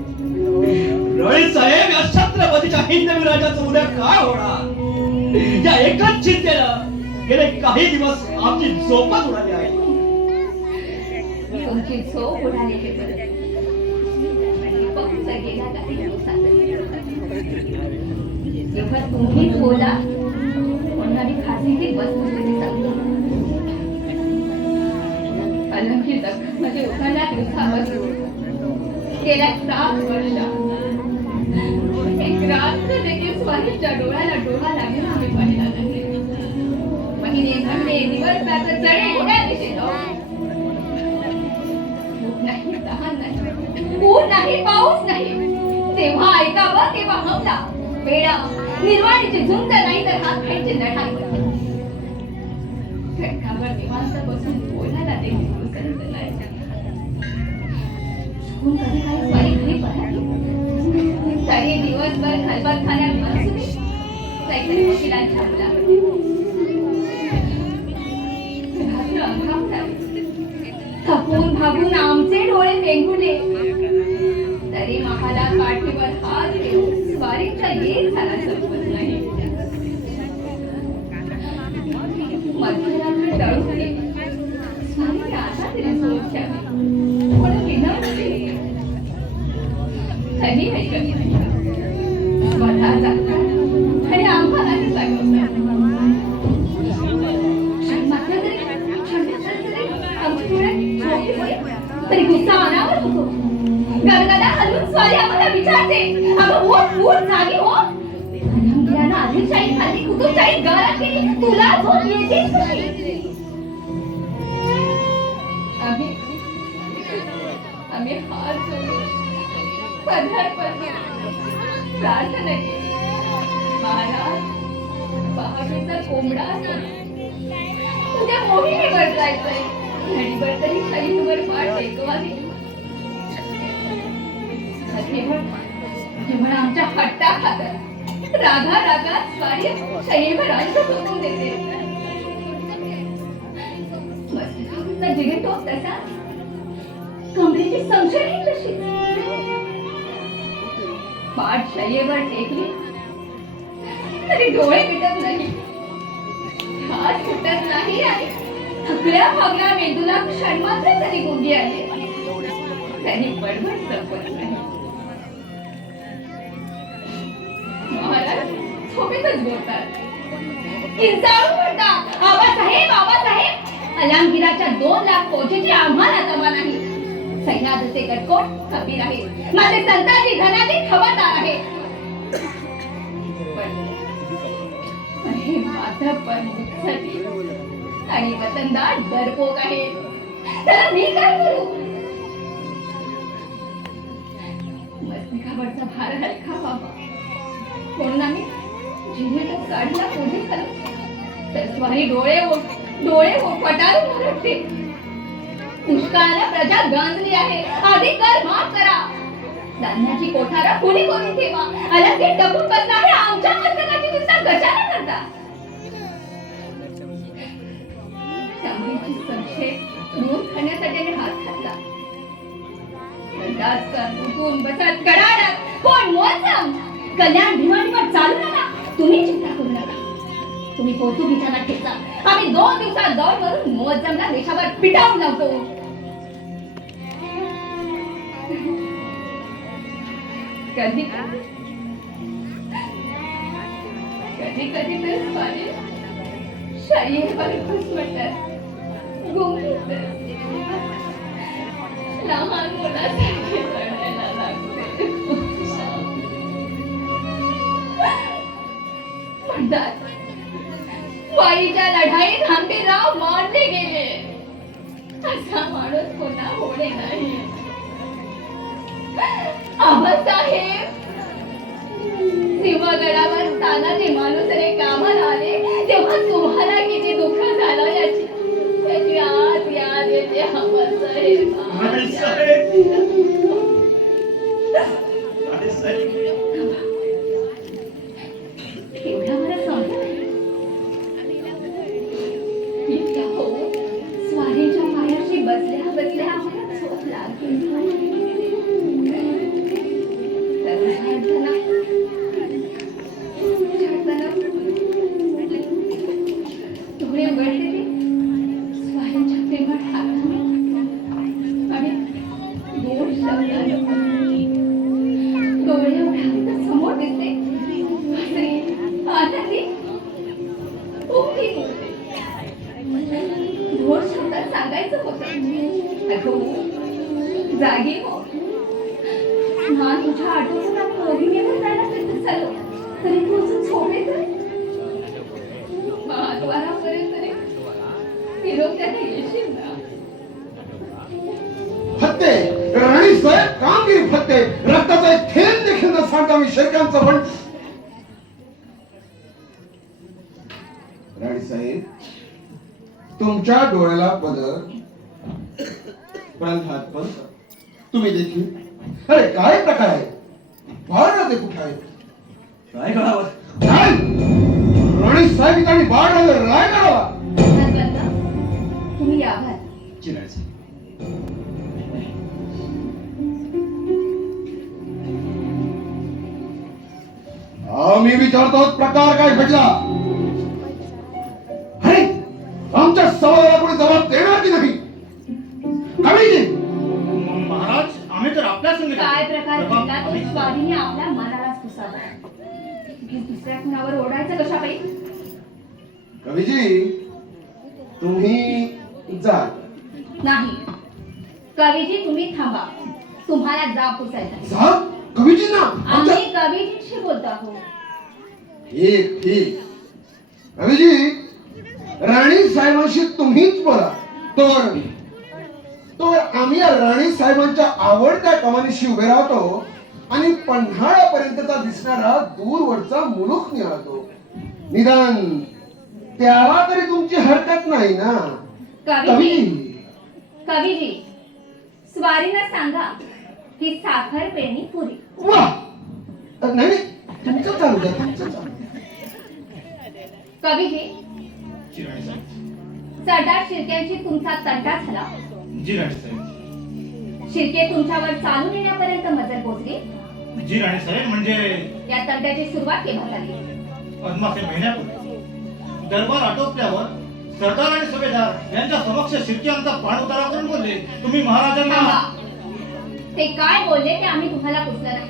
राणे साहेब, या छत्रपतीच्या हिंदवीराजाचं उद्या काय होणार या एकच चिंतेनं गेले काही दिवस आमची झोपच उडाली आहे. तुमची झोप उडाली हे बरं. फक्त गेल्या काही दिवसात जेव्हा तुम्हीच बोला म्हणून आम्ही खाजगी वस्तुस्थिती सांगतो. अलंकी दख्खनमध्ये उठाल्या दिवसापासून गेल्या 7 वर्षात एक रात्र देखील स्वारीच्या डोळ्याला डोळा लागून आम्ही पाहिला नाही. महिने महिने दिवसरात्र चढे घोड्या दिशेला. भूक नाही, तहान नाही, ऊन नाही, पाऊस नाही. तेव्हा ऐकावं तेव्हा हमला पेढा निर्वाणीची झुंज नाही तर हात खायची लढाई. घटकावर निवांत बसून बोलायला देखील विसरत नाही. चुकून कधी काही स्वारी घरी पळाली तरी दिवसभर खलबतखान्यात मनसुबे काहीतरी वकिलांच्या मुलाकडे रात्र अंगावर झाली. थकून भागून आमचे डोळे पेंगुले तरी महाला पाठीवर हात घेऊन स्वारीचा एक झाला संपत नाही. मध्यरात्री टळून स्वारीने आशा तिला सोड घ्यावी म्हणून विनवली. तरी ऐकत नाही. स्वतः जागतात आणि आम्हालाही जागवतात. मात्र तरी आमची डोळ्यात झोपी होईल तरी गुस्सा अनावर होतो. गदगदा हलवून स्वारी आम्हाला विचारते, अगं उठ उठ जागी हो. अलंगिरानं आदिलशाही खाल्ली, कुतुबशाही गारा केली, तुला झोप येतेच कशी? आम्ही हात जोडून प्रार्थना केली. महाराज, पहाटेचा कोंबडा उद्या मोहिमेवर जायचंय. घडीभर तरी शरीरभर पाठ टेकवावी. जेव्हा आमच्या हट्टा खातात रागा रागात स्वारी शरीरभर अंत सोडून देते. मस्तकावरचा जिगटोप तसा, कमरेची संशयही तशी. पाठ शय्येवर टेकली तरी डोळे मिटत नाही, हात सुटत नाही आणि थकल्या भागल्या मेंदूला क्षणमात्र तरी गुंगी आली तरी बडबड संपत नाही. महाराज झोपेतच बोलतात, किंचाळून म्हणतात, आबासाहेब आबासाहेब. अलंगिराच्या 2 लाख फौजेची आम्हाला तमा नाही. सह्याद्रीचे गडकोट खबीर आहे, माझे संताजी धनाजी खबरदार आहे. हे मात्र पण आणि वतनदार डरपोक आहे. त्याला मी काय करू? मस्तकावरचा भार हलका व्हावा म्हणून आम्ही जिनेतच काढला पुढे खाली तर स्वारी डोळे फटारून ओरडते. दुष्काळाला प्रजा गांजली आहे, आधी कर माफ करा. धान्याची कोठारं कोणी करून ठेवा. अलंगी टपून बसला आहे, आमच्या मस्तकाची नुसता गजाला करता. त्यामुळेची संशय दूर करण्यासाठी हात घातला. उठून बसत कडाडत कोण मोजम कल्याण भिवाणीवर चालू नका. तुम्ही चिंता करू नका. तुम्ही पोर्तुगीजच्या नक्कीचा आम्ही 2 दिवसात दौड करून मोजमला देशावर पिटावून लावतो. कधी कधी कधी तर स्वारी शरीरवर घुसमटत गुंगीत लहान मुलासारखी रडायला लागते. म्हणतात वाईच्या लढाईत हंबीरराव मारले गेले. असा माणूस पुन्हा होणे नाही. आबासाहेब सिंहगडावर तानाजी मालुसरे कामाला आले तेव्हा तुम्हाला किती दुःख झालं याची आज याद येते. आबासाहेब एवढा मला समजलं नाही. इतक्या होऊन स्वारीच्या पायाशी बसल्या बसल्या आम्हाला झोप लागली. डोळे उघडले ते स्वारीच्या प्रेमळ हाताने आणि गोड शब्दाने डोळे उघडले समोर दिसते हसरी आनंदी उभी बोलते. गोड शब्दात सांगायचं होतं अगं जागी हो ना. तुझ्या आठवण आपण मोहिमेवर जायला प्रयत्न झालो तरी तू अजून झोपेत महाद्वारापर्यंत निरोप त्याला येशील ना. फत्ते राणी साहेब कामगिरी फत्ते रक्ताचा एक थेंब देखील न सांगता मी शेरखानचा पण राणी साहेब तुमच्या डोळ्याला पदर प्रल्हाद पंत तुम्ही देखील. अरे काय प्रकार आहे. बाळ ते कुठे आहे. काय करावं. काय राणी साहेब आणि बाळ रायगडाला. तुम्ही यावर चिरायचं. आम्ही विचारतो प्रकार काय घडला. अरे आमच्या सवालाला कोणी जबाब देणार की नाही. कवी महाराज आम्ही तर आपल्या संग काय प्रकार घडला तो स्वारीने आपल्या मनालाच पुसावा. दुसऱ्या कुणावर ओढायचं कशा पाहिजे. कवीजी तुम्ही जा. नाही कवीजी तुम्ही थांबा. तुम्हाला जाब पुसायचा. जा कवीजींना. आम्ही कवीजींशी बोलतो आहोत. ठीक ठीक कवीजी राणी साहेबांशी तुम्हीच बोला. तर आम्ही या राणी साहेबांच्या आवडत्या कमानीशी उभे राहतो आणि पन्हाळ्यापर्यंतचा दिसणारा दूरवरचा मुलूक निहाळतो. निदान त्याला तरी तुमची हरकत नाही ना. कवीजी स्वारीला सांगा की साखर पेरणी पुरी. वा नाही तुमचं चालू द्या तुमचं चालू. कवीजी जी राणी साहेब. सरदार शिर्क्यांची तुमचा तंटा झाला. जी राणी साहेब. शिर्के तुमच्यावर चालून येण्यापर्यंत मजल पोहोचली. जी राणी साहेब म्हणजे या तंट्याची सुरुवात केव्हा झाली. अदमासे महिन्यापूर्वी दरबार आटोपल्यावर सरदार आणि सुभेदार यांच्या समक्ष शिर्के आमचा पाण उतारा करून बोलले तुम्ही महाराजांना. थांबा. ते काय बोलले ते आम्ही तुम्हाला पुसलं नाही.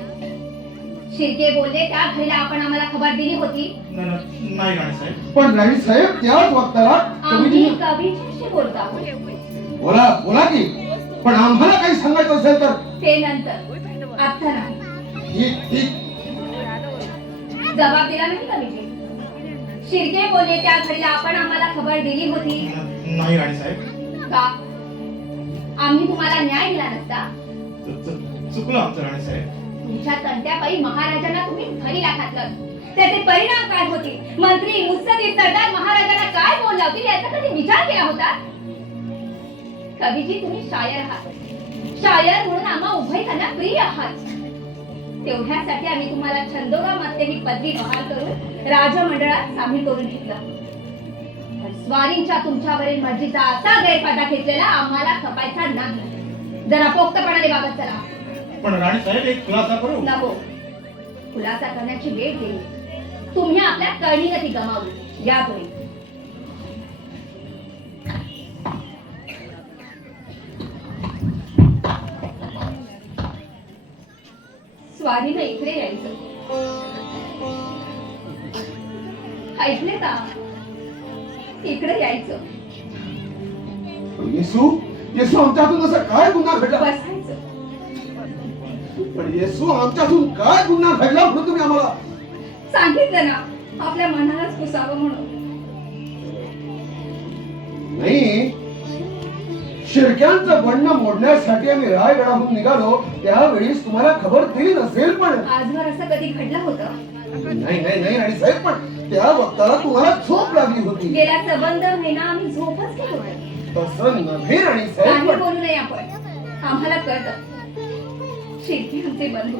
शिर्के बोलले त्या घडीला आपण आम्हाला खबर दिली होती. नाही राणी साहेब. पण राणी साहेब त्याच वक्ताला आम्ही कवीजींशी बोलतो आहोत. बोला बोला की. पण आम्हाला काही सांगायचं असेल तर ते नंतर आता नाही. ठीक ठीक जबाब दिला नाही कवीजी. शिर्के बोलले त्या घडीला आपण आम्हाला खबर दिली होती. नाही राणी साहेब. का आम्ही तुम्हाला न्याय दिला नसता. चुकलं आमचं राणी साहेब. तुमच्या तंट्यापायी महाराजांना तुम्ही घरीला घातलं. त्याचे परिणाम काय होते. मंत्री मुत्सदी सरदार महाराजांना काय बोलला होती याचा कधी विचार केला होता. कवीजी तुम्ही शायर आहात. शायर म्हणून आम्हा उभयतांना प्रिय आहात. तेवढ्यासाठी आम्ही तुम्हाला छंदोगा मध्ये ही पदवी बहाल करून राजमंडळात सामील करून घेतलं. स्वारींच्या तुमच्यावरील मर्जीचा असा गैरफायदा घेतलेला आम्हाला खपायचा नाही. जरा पोक्तपणाने बाबत चला. पण राणी साहेब एक खुलासा करू. नको. खुलासा करण्याची वेळ गेली. तुम्ही आपल्या कळणीगती गमावली. यापुढे स्वारीनं इकडे यायचं. ऐकले का? इकडे यायचं. येसू येसू आमच्यातून असं काय गुन्हा घडला? बसायचं. पण येसू आमच्यातून काय गुन्हा घडला म्हणून तुम्ही आम्हाला सांगितलं ना, आपल्या मनालाच पुसावं म्हणून. नाही, शिर्क्यांचं बंड मोडण्यासाठी आम्ही रायगडाहून निघालो त्यावेळेस तुम्हाला खबर दिली नसेल, पण आजवर असं कधी घडलं होतं? नाही नाही नाही आणि साहेब, पण त्या वक्ताला तुम्हाला झोप लागली होती. गेल्या सबंध महिना आम्ही झोपच घेत होतो. तसं नव्हे राणी साहेब, काही पण बोलू नये आपण. आम्हाला कळतं शेती आमचे बंधू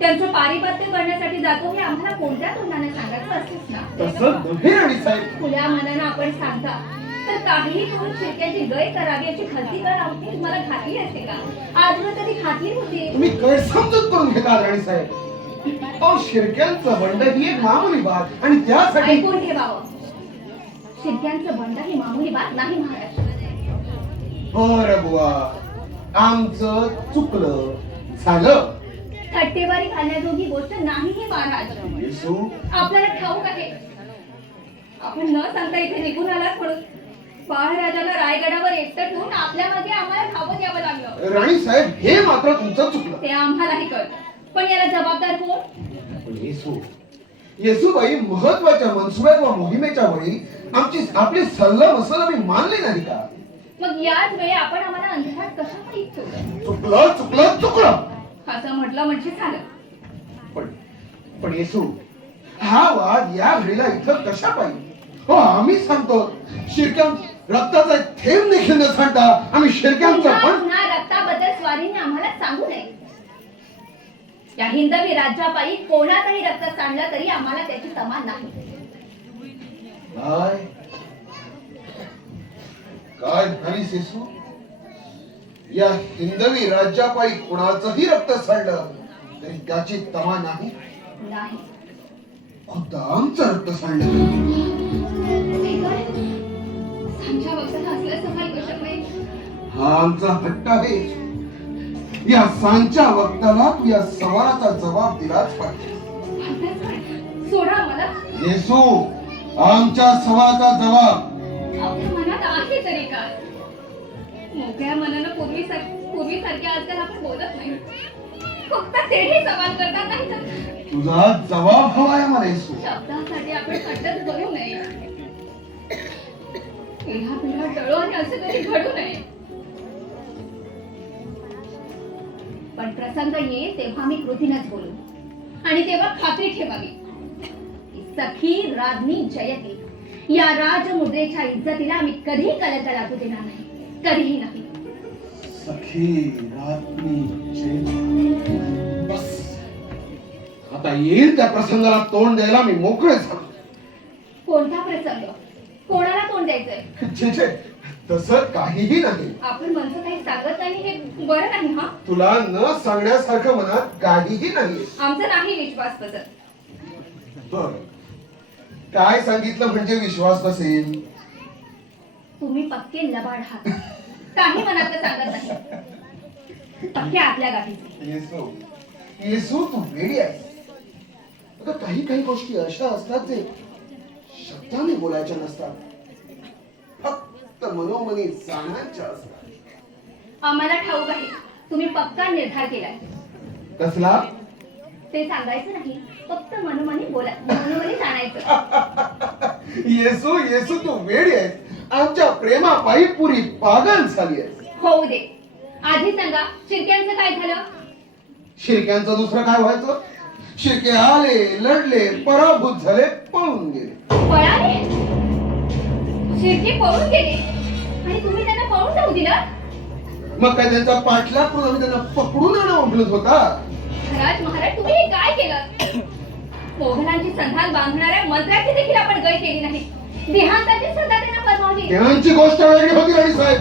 त्यांचं पारिपत्य करण्यासाठी जातो हे आम्हाला कोणत्या तोंडाने सांगायचं असतेच ना. तसं नव्हे राणी साहेब. खुल्या मनानं आपण सांगता तर काहीही करून शेतकऱ्याची गय करावी याची खात्री करावी मला घातली असते का? आजवर कधी घातली होती? तुम्ही गैरसमजूत करून घेता राणी साहेब. अहो, शिर्क्यांचं बंड ही एक मामुली बात आणि त्यासाठी ऐकून ठेवावं, शेतकऱ्यांचं बंड ही मामुली बात नाही महाराज. बरं बुवा, आमचं चुकलं झालं. थट्टेवारी घालण्याजोगी गोष्ट नाही हे महाराज. येसू आपल्याला ठाऊक आहे आपण न सांगता इथे निघून आलात म्हणून बाळराजाला रायगडावर एकटं ठेवून आपल्या मागे आम्हाला धावत यावं लागलं. राणी साहेब, हे मात्र तुमचं चुकलं. ते आम्हालाही कळतं, पण याला जबाबदार कोण? पण येसूबाई महत्वाच्या मनसुब्यात व मोहिमेच्या वेळी आपली सल्ला मसला मी मानली नाही का? मग याच वेळी आपण आम्हाला अंधारात कशामुळे ठेवलं? चुकलं चुकलं चुकलं. असं म्हटलं म्हणजे झालं. पण येसू, हा वाद या घडीला इथं कशा पाहिजे? हो, आम्ही सांगतो शिर्क्यां रक्ताचा एक थेंब देखील न सांगता आम्ही शिर्क्यांचं पुन्हा पण पुन्हा रक्ताबद्दल स्वारीने आम्हाला सांगू नये. या हिंदवी राज्यापायी कोणाचाही रक्त सांडलं तरी आम्हाला त्याची तमा नाही. काय म्हणालीस येसू? या हिंदवी राज्यापायी कुणाचंही रक्त सांडलं तरी त्याची तमा नाही. नाही. खुद्द आमचं रक्त सांडलं. हे काय? सांच्या वक्ताला असल्याचं काही कशक नाही. हा आमचा हट्ट आहे. या सांच्या वक्ताला तू या सवालाचा जबाब दिलाच पाहिजे. सोडा मला. येसू, आमच्या सवालाचा जबाब आपल्या मनात आहे तरी काय? मोकळ्या मनानं पूर्वीसारखे आजकाल आपण बोलत नाही. फक्त तेही सवाल करतात नाही तर तुझा जबाब हवाय मला येसू. शब्दासाठी आपण खड्डच करू नये. पिढा पिढा टळो आणि असं कधी घडू नये. पण प्रसंग येईल तेव्हा मी कृतीनच बोलू आणि तेव्हा खात्री ठेवावी की सखी राज्ञी जयती या राजमुद्रेच्या इज्जतीला आम्ही कधीही कलंक लागू देणार नाही. कधीही नाही. सखी राज्ञी जयती. बस, आता येईल त्या प्रसंगाला तोंड द्यायला मी मोकळे झालो. कोणता प्रसंग? कोणाला तोंड द्यायचंय? छे छे, तसं काहीही नाही. आपण म्हणतो काही सांगत नाही हे बरं नाही. हा, तुला न सांगण्यासारखं मनात काहीही नाही. आमचा नाही विश्वास बसत. बरं, काय सांगितलं म्हणजे विश्वास बसेल? तुम्ही पक्के लबाड आहात. काही मनातलं सांगत नाही. पक्के आतल्या गाठीचे. येसू, येसू तू वेडी आहेस. अगं, काही काही गोष्टी अशा असतात जे शब्दाने बोलायच्या नसतात, फक्त मनोमनी जाण्याच्या असतात. आम्हाला ठाऊक आहे तुम्ही पक्का निर्धार केलाय. कसला? ते सांगायचं नाही, फक्त मनोमनी बोला, मनोमनी जाणायचं. येसू येसू तू वेडी आहेस. आमच्या प्रेमापायी पुरी पागल झाली आहेस. होऊ दे. आधी सांगा शिर्क्यांचं काय झालं? शिर्क्यांचं दुसरं काय व्हायचं? शिर्के आले, लढले, पराभूत झाले, पळून गेले. पळाले? शिर्के पळून गेले आणि तुम्ही त्यांना पळून जाऊ दिलं? मग काय त्यांचा पाठलाग करून आम्ही त्यांना पकडून आणा म्हणत होता? महाराज तुम्ही हे काय केलं? मोगलांची संधान बांधणाऱ्या मंत्र्याची देखील आपण गय केली नाही. देहांताची सुद्धा त्यांना बनवली. त्यांची गोष्ट वेगळी होती राणी साहेब.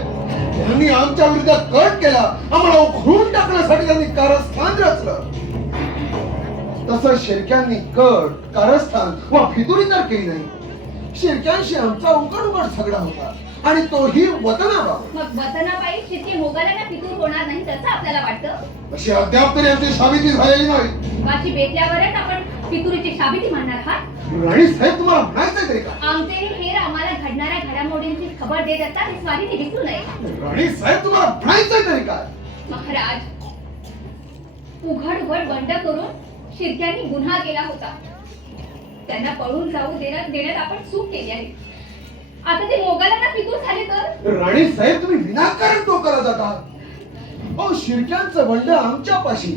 त्यांनी आमच्या विरुद्ध कट केला, आम्हाला उखडून टाकण्यासाठी त्यांनी कारस्थान रचलं. तसं शिर्क्यांनी कट, कारस्थान वा फितुरी तर केली नाही. शिर्क्यांशी आमचा उघड उघड झगडा होता आणि तोही वतनाबाबत. मग वतनाबाई शिर्के मोगलांना फितूर होणार नाही तसं आपल्याला वाटतं? अशी अद्याप तरी आमची साबिती झालेली नाही. वाची बेतल्यावरच आपण फितुरीची साबिती मानणार आहात? राणी साहेब तुम्हाला म्हणायचंय तरी का? आमचे हेर आम्हाला घडणाऱ्या घडामोडींची खबर देत असतात हे स्वारीने विसरू नये. राणी साहेब तुम्हाला म्हणायचंय तरी काय? महाराज, उघड उघड बंड करून शिर्क्यांनी गुन्हा केला होता. त्यांना पळून जाऊ देण्यात आपण चूक केली आहे. आता ते मोगलांना फितूर झाले तर? राणी साहेब तुम्ही विनाकारण टोकाला जाता. अहो शिर्क्यांचं बंड आमच्या पाशी,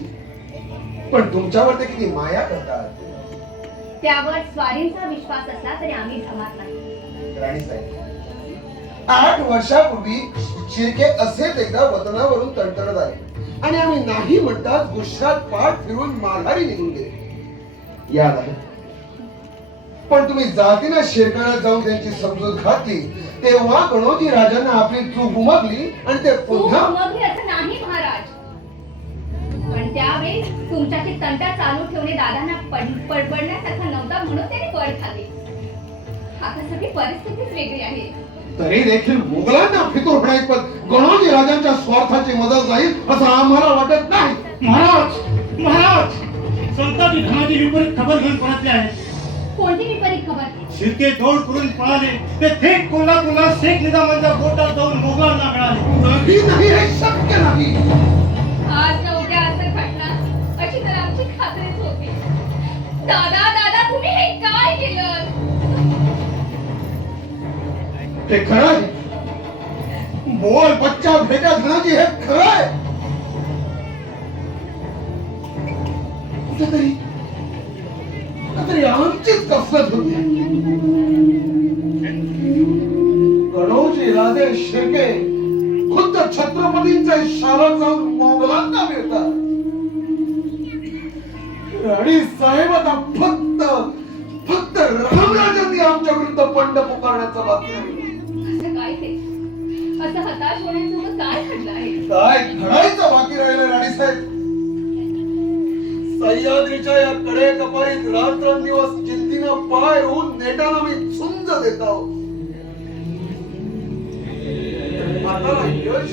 पण तुमच्यावर ते किती माया करतात. त्यावर स्वारींचा विश्वास असला तरी आम्ही जमात नाही. राणी साहेब 8 वर्षापूर्वी शिर्के असेच एकदा वतनावरून तडतडत आले आणि आम्ही नाही म्हणताच गुजरात पाठ फिरून माघारी निघून गेले. याद आहे. पण तुम्ही जातीनं शिरकाला जाऊन त्यांची समजूत घातली तेव्हा गणोजी राजांना आपली चूक उमगली आणि ते तू पुन्हा मग असं नाही महाराज. पण त्यावेळेस तुमच्याशी तंटा चालू ठेवणे दादांना पडपडण्यासारखा नव्हता म्हणून त्याने पड खाल्ली. आता सगळी परिस्थितीच वेगळी आहे. तरी देखील मोगलांना फितूर होण्यात पण गणोजी राजांच्या स्वार्थाची मदत जाईल असं आम्हाला वाटत नाही. महाराज महाराज संताजी धनाजी विपरीत खबर घेऊन परतले आहे. कोणती विपरीत खबर? शिर्के दौड करून पळाले. ते थेट कोल्हापूरला शेख निजामांच्या गोटात जाऊन मोगलांना मिळाले. नाही हे शक्य नाही. आज न उद्या असं घडणार अशी तर आमची खात्रीच होती. दादा दादा तुम्ही हे काय केलं? ते खरंय. बोल बच्चा भेटा धनाजी हे खरंय. कुठेतरी आमचीच गफलत होती. गणोजी राजे शिर्के खुद्द छत्रपतींचा इशारा जाऊन मोगलांना मिळतात. राणी साहेब आता फक्त रामराजांनी आमच्या विरुद्ध बंड पुकारण्याचा बाकी आहे. असं काय ते? असं हताश होण्यासोबत काय घडलं आहे? काय घडायचं बाकी राहिलं राणी साहेब? सह्याद्रीच्या या कडे कपारीत रात्रंदिवस चिंतीनं पाय रोवून नेटानं मी झुंज देत आहोत. हाताला यश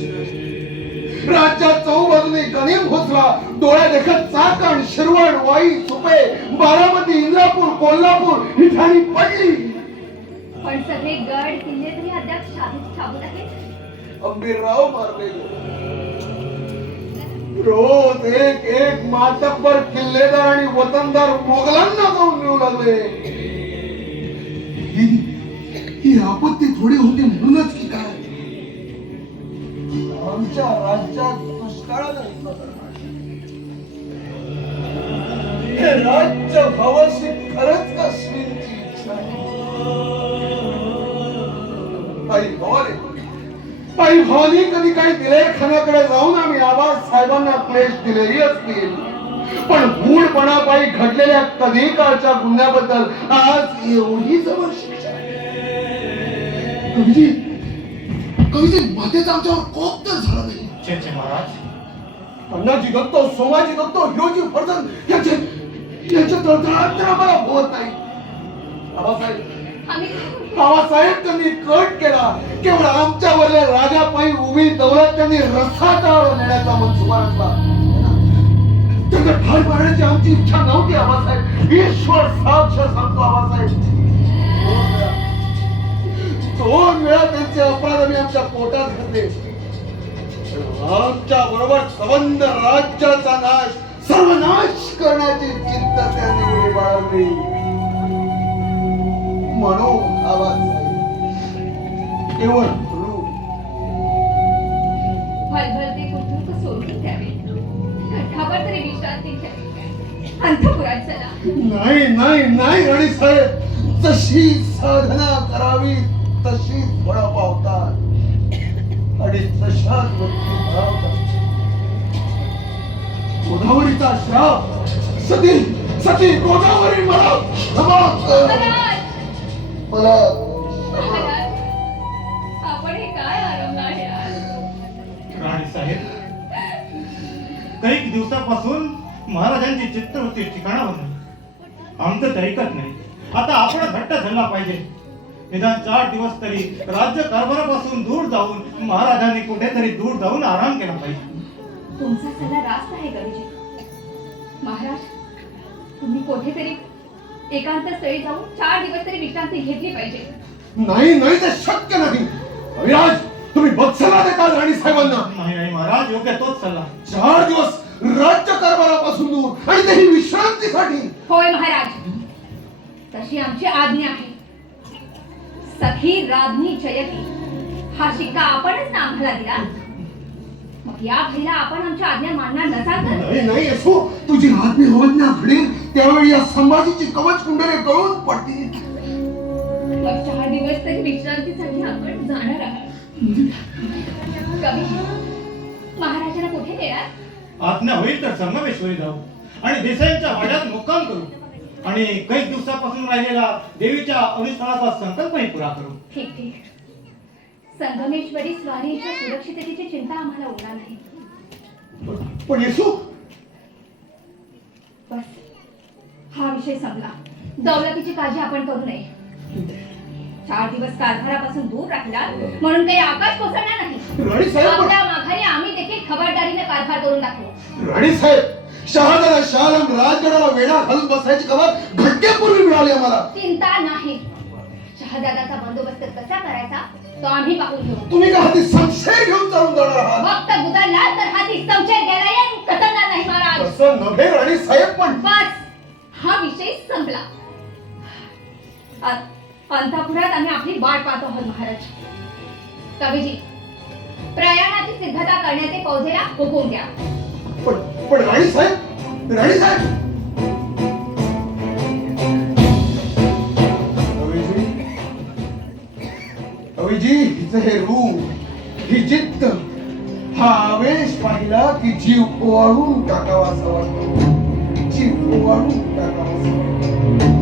राज्यात चौबाजूने गनिम घुसला. डोळ्या देखत चाकण शिरवण वाई सुपे बारामती इंद्रापूर कोल्हापूर ही ठाणी पडली. पण सगळे गड किल्ले तरी अद्याप ठाबूत आहेत. अंबीरराव मारले. रोज एक मातब्बर किल्लेदार आणि वतनदार मोगलांना जाऊन मिळू लागले. ही आपत्ती थोडी होती म्हणूनच की काय? आमच्या राज्यात दुष्काळानं हे राज्य भावाशी खरंच का श्रींची इच्छा आहे? आई भावानी कधी काही दिले खाण्याकडे जाऊन आम्ही आवाज साहेबांना क्लेश दिलेही असतील, पण मूळपणापायी घडलेल्या कधी काळच्या गुन्ह्याबद्दल आज एवढी जवळ शिक्षा. कवीजी मातेचा आमच्यावर कोप तर झाला नाही. छे महाराज, अण्णाजी दत्त सोमाजी दत्त हिरोजी फर्जन यांच्या तळतळात तर आम्हाला होत नाही. बाबासाहेब त्यांनी कट केला. केवळ आमच्यावरल्या राजापायी उभी दौलत त्यांनी रसाटावर नेण्याचा मनसुबा आणला. त्यांना ठार मारण्याची आमची इच्छा नव्हती आबासाहेब. ईश्वर साक्ष सांगतो आबासाहेब. 2 वेळा त्यांचे अपराध आम्ही आमच्या पोटात घातले. आमच्या बरोबर संबंध राज्याचा नाश सर्वनाश करण्याची चिंता त्यांनी उडी बाळगली. म्हणून आबासाहेब केवळ भलभलते कुटुंब सोडून द्यावे. घाटावर तरी विश्रांती घ्यावी. अंतपुरात चला. नाही नाही नाही राणी साहेब, जशी साधना करावी तशी फळं पावतात आणि तशाच वृत्ती भरावतात. गोदावरीचा श्राप सती गोदावरी मला क्षमा कर. मला आपण हे काय आरंभ आहे आज? राणी साहेब, काही दिवसापासून महाराजांची चित्तवृत्ती ठिकाणावर नाही. आमचं ते ऐकत नाही. आता आपण घट्ट झाला पाहिजे. निदान 4 दिवस तरी राज्य कारभारापासून दूर जाऊन महाराजांनी कुठेतरी दूर जाऊन आराम केला पाहिजे. तुमचा सल्ला रास्त आहे कवीजी. महाराज, तुम्ही कुठेतरी एकांत स्थळी जाऊन 4 दिवस तरी विश्रांती घेतली पाहिजे. नाही नाही ते शक्य नाही. अविराज, तुम्ही बत्सला देता राणी साहेबांना. नाही नाही महाराज, योग्य तोच सल्ला. 4 दिवस राज्य कारभारापासून दूर आणि तेही विश्रांतीसाठी. होय महाराज, तशी आमची आज्ञा आहे. सखी राज्ञी जयती हा शिक्का आपणच ना आम्हाला दिला. मग या घडीला आपण आमच्या आज्ञा मानणार नसाल तर? नाही नाही असो, तुझी आज्ञा घडेल त्यावेळी या संभाजीची कवच कुंडले गळून पडतील. मग 4 दिवस तरी विश्रांतीसाठी आपण जाणार आहात. कवी, महाराजांना कुठे नेणार? आज्ञा होईल तर संगमेश्वरी जाऊ आणि देसाईंच्या वाड्यात मुक्काम करू आणि काही दिवसापासून राहिलेला देवीच्या अनुष्ठानाचा संकल्पही पुरा करू. ठीक ठीक. संगमेश्वरी स्वारीच्या सुरक्षिततेची चिंता आम्हाला उरणार नाही. पण येसू, बस, हा विषय संपला. दौलतीची काळजी आपण करू नये. 4 दिवस कारभारापासून दूर राहिला म्हणून काही आकाश कोसळणार नाही. राणी साहेब, आपल्या माघारी आम्ही देखील खबरदारीने कारभार करून दाखवू. राणी साहेब, शहाजाला शालम राजगडाला वेढा घालून बसायची खबर घटकेपूर्वी मिळाली आम्हाला. चिंता नाही. शहाजादाचा बंदोबस्त कसा करायचा तो आम्ही पाहून घेऊ. तुम्ही का हाती संशय घेऊन चालून जाणार आहात? भक्त गुदरला तर हाती संशय घ्यायला येऊन कतरणार नाही महाराज. तसं नव्हे राणी साहेब, पण बस, हा विषय संपला. अंतःपुरात आम्ही आपली वाट पाहतो आहोत महाराज. कवीजी, प्रयाणाची सिद्धता करण्याचे फौजेला हुकूम द्या. पण राणी साहेब, राणी साहेब. अविजी, हिचं हे रूप, ही जिद्द, हा आवेश पाहिला की जीव ओवाळून टाकावासा वाटतो. जीव ओवाळून टाकावासा वाटतो.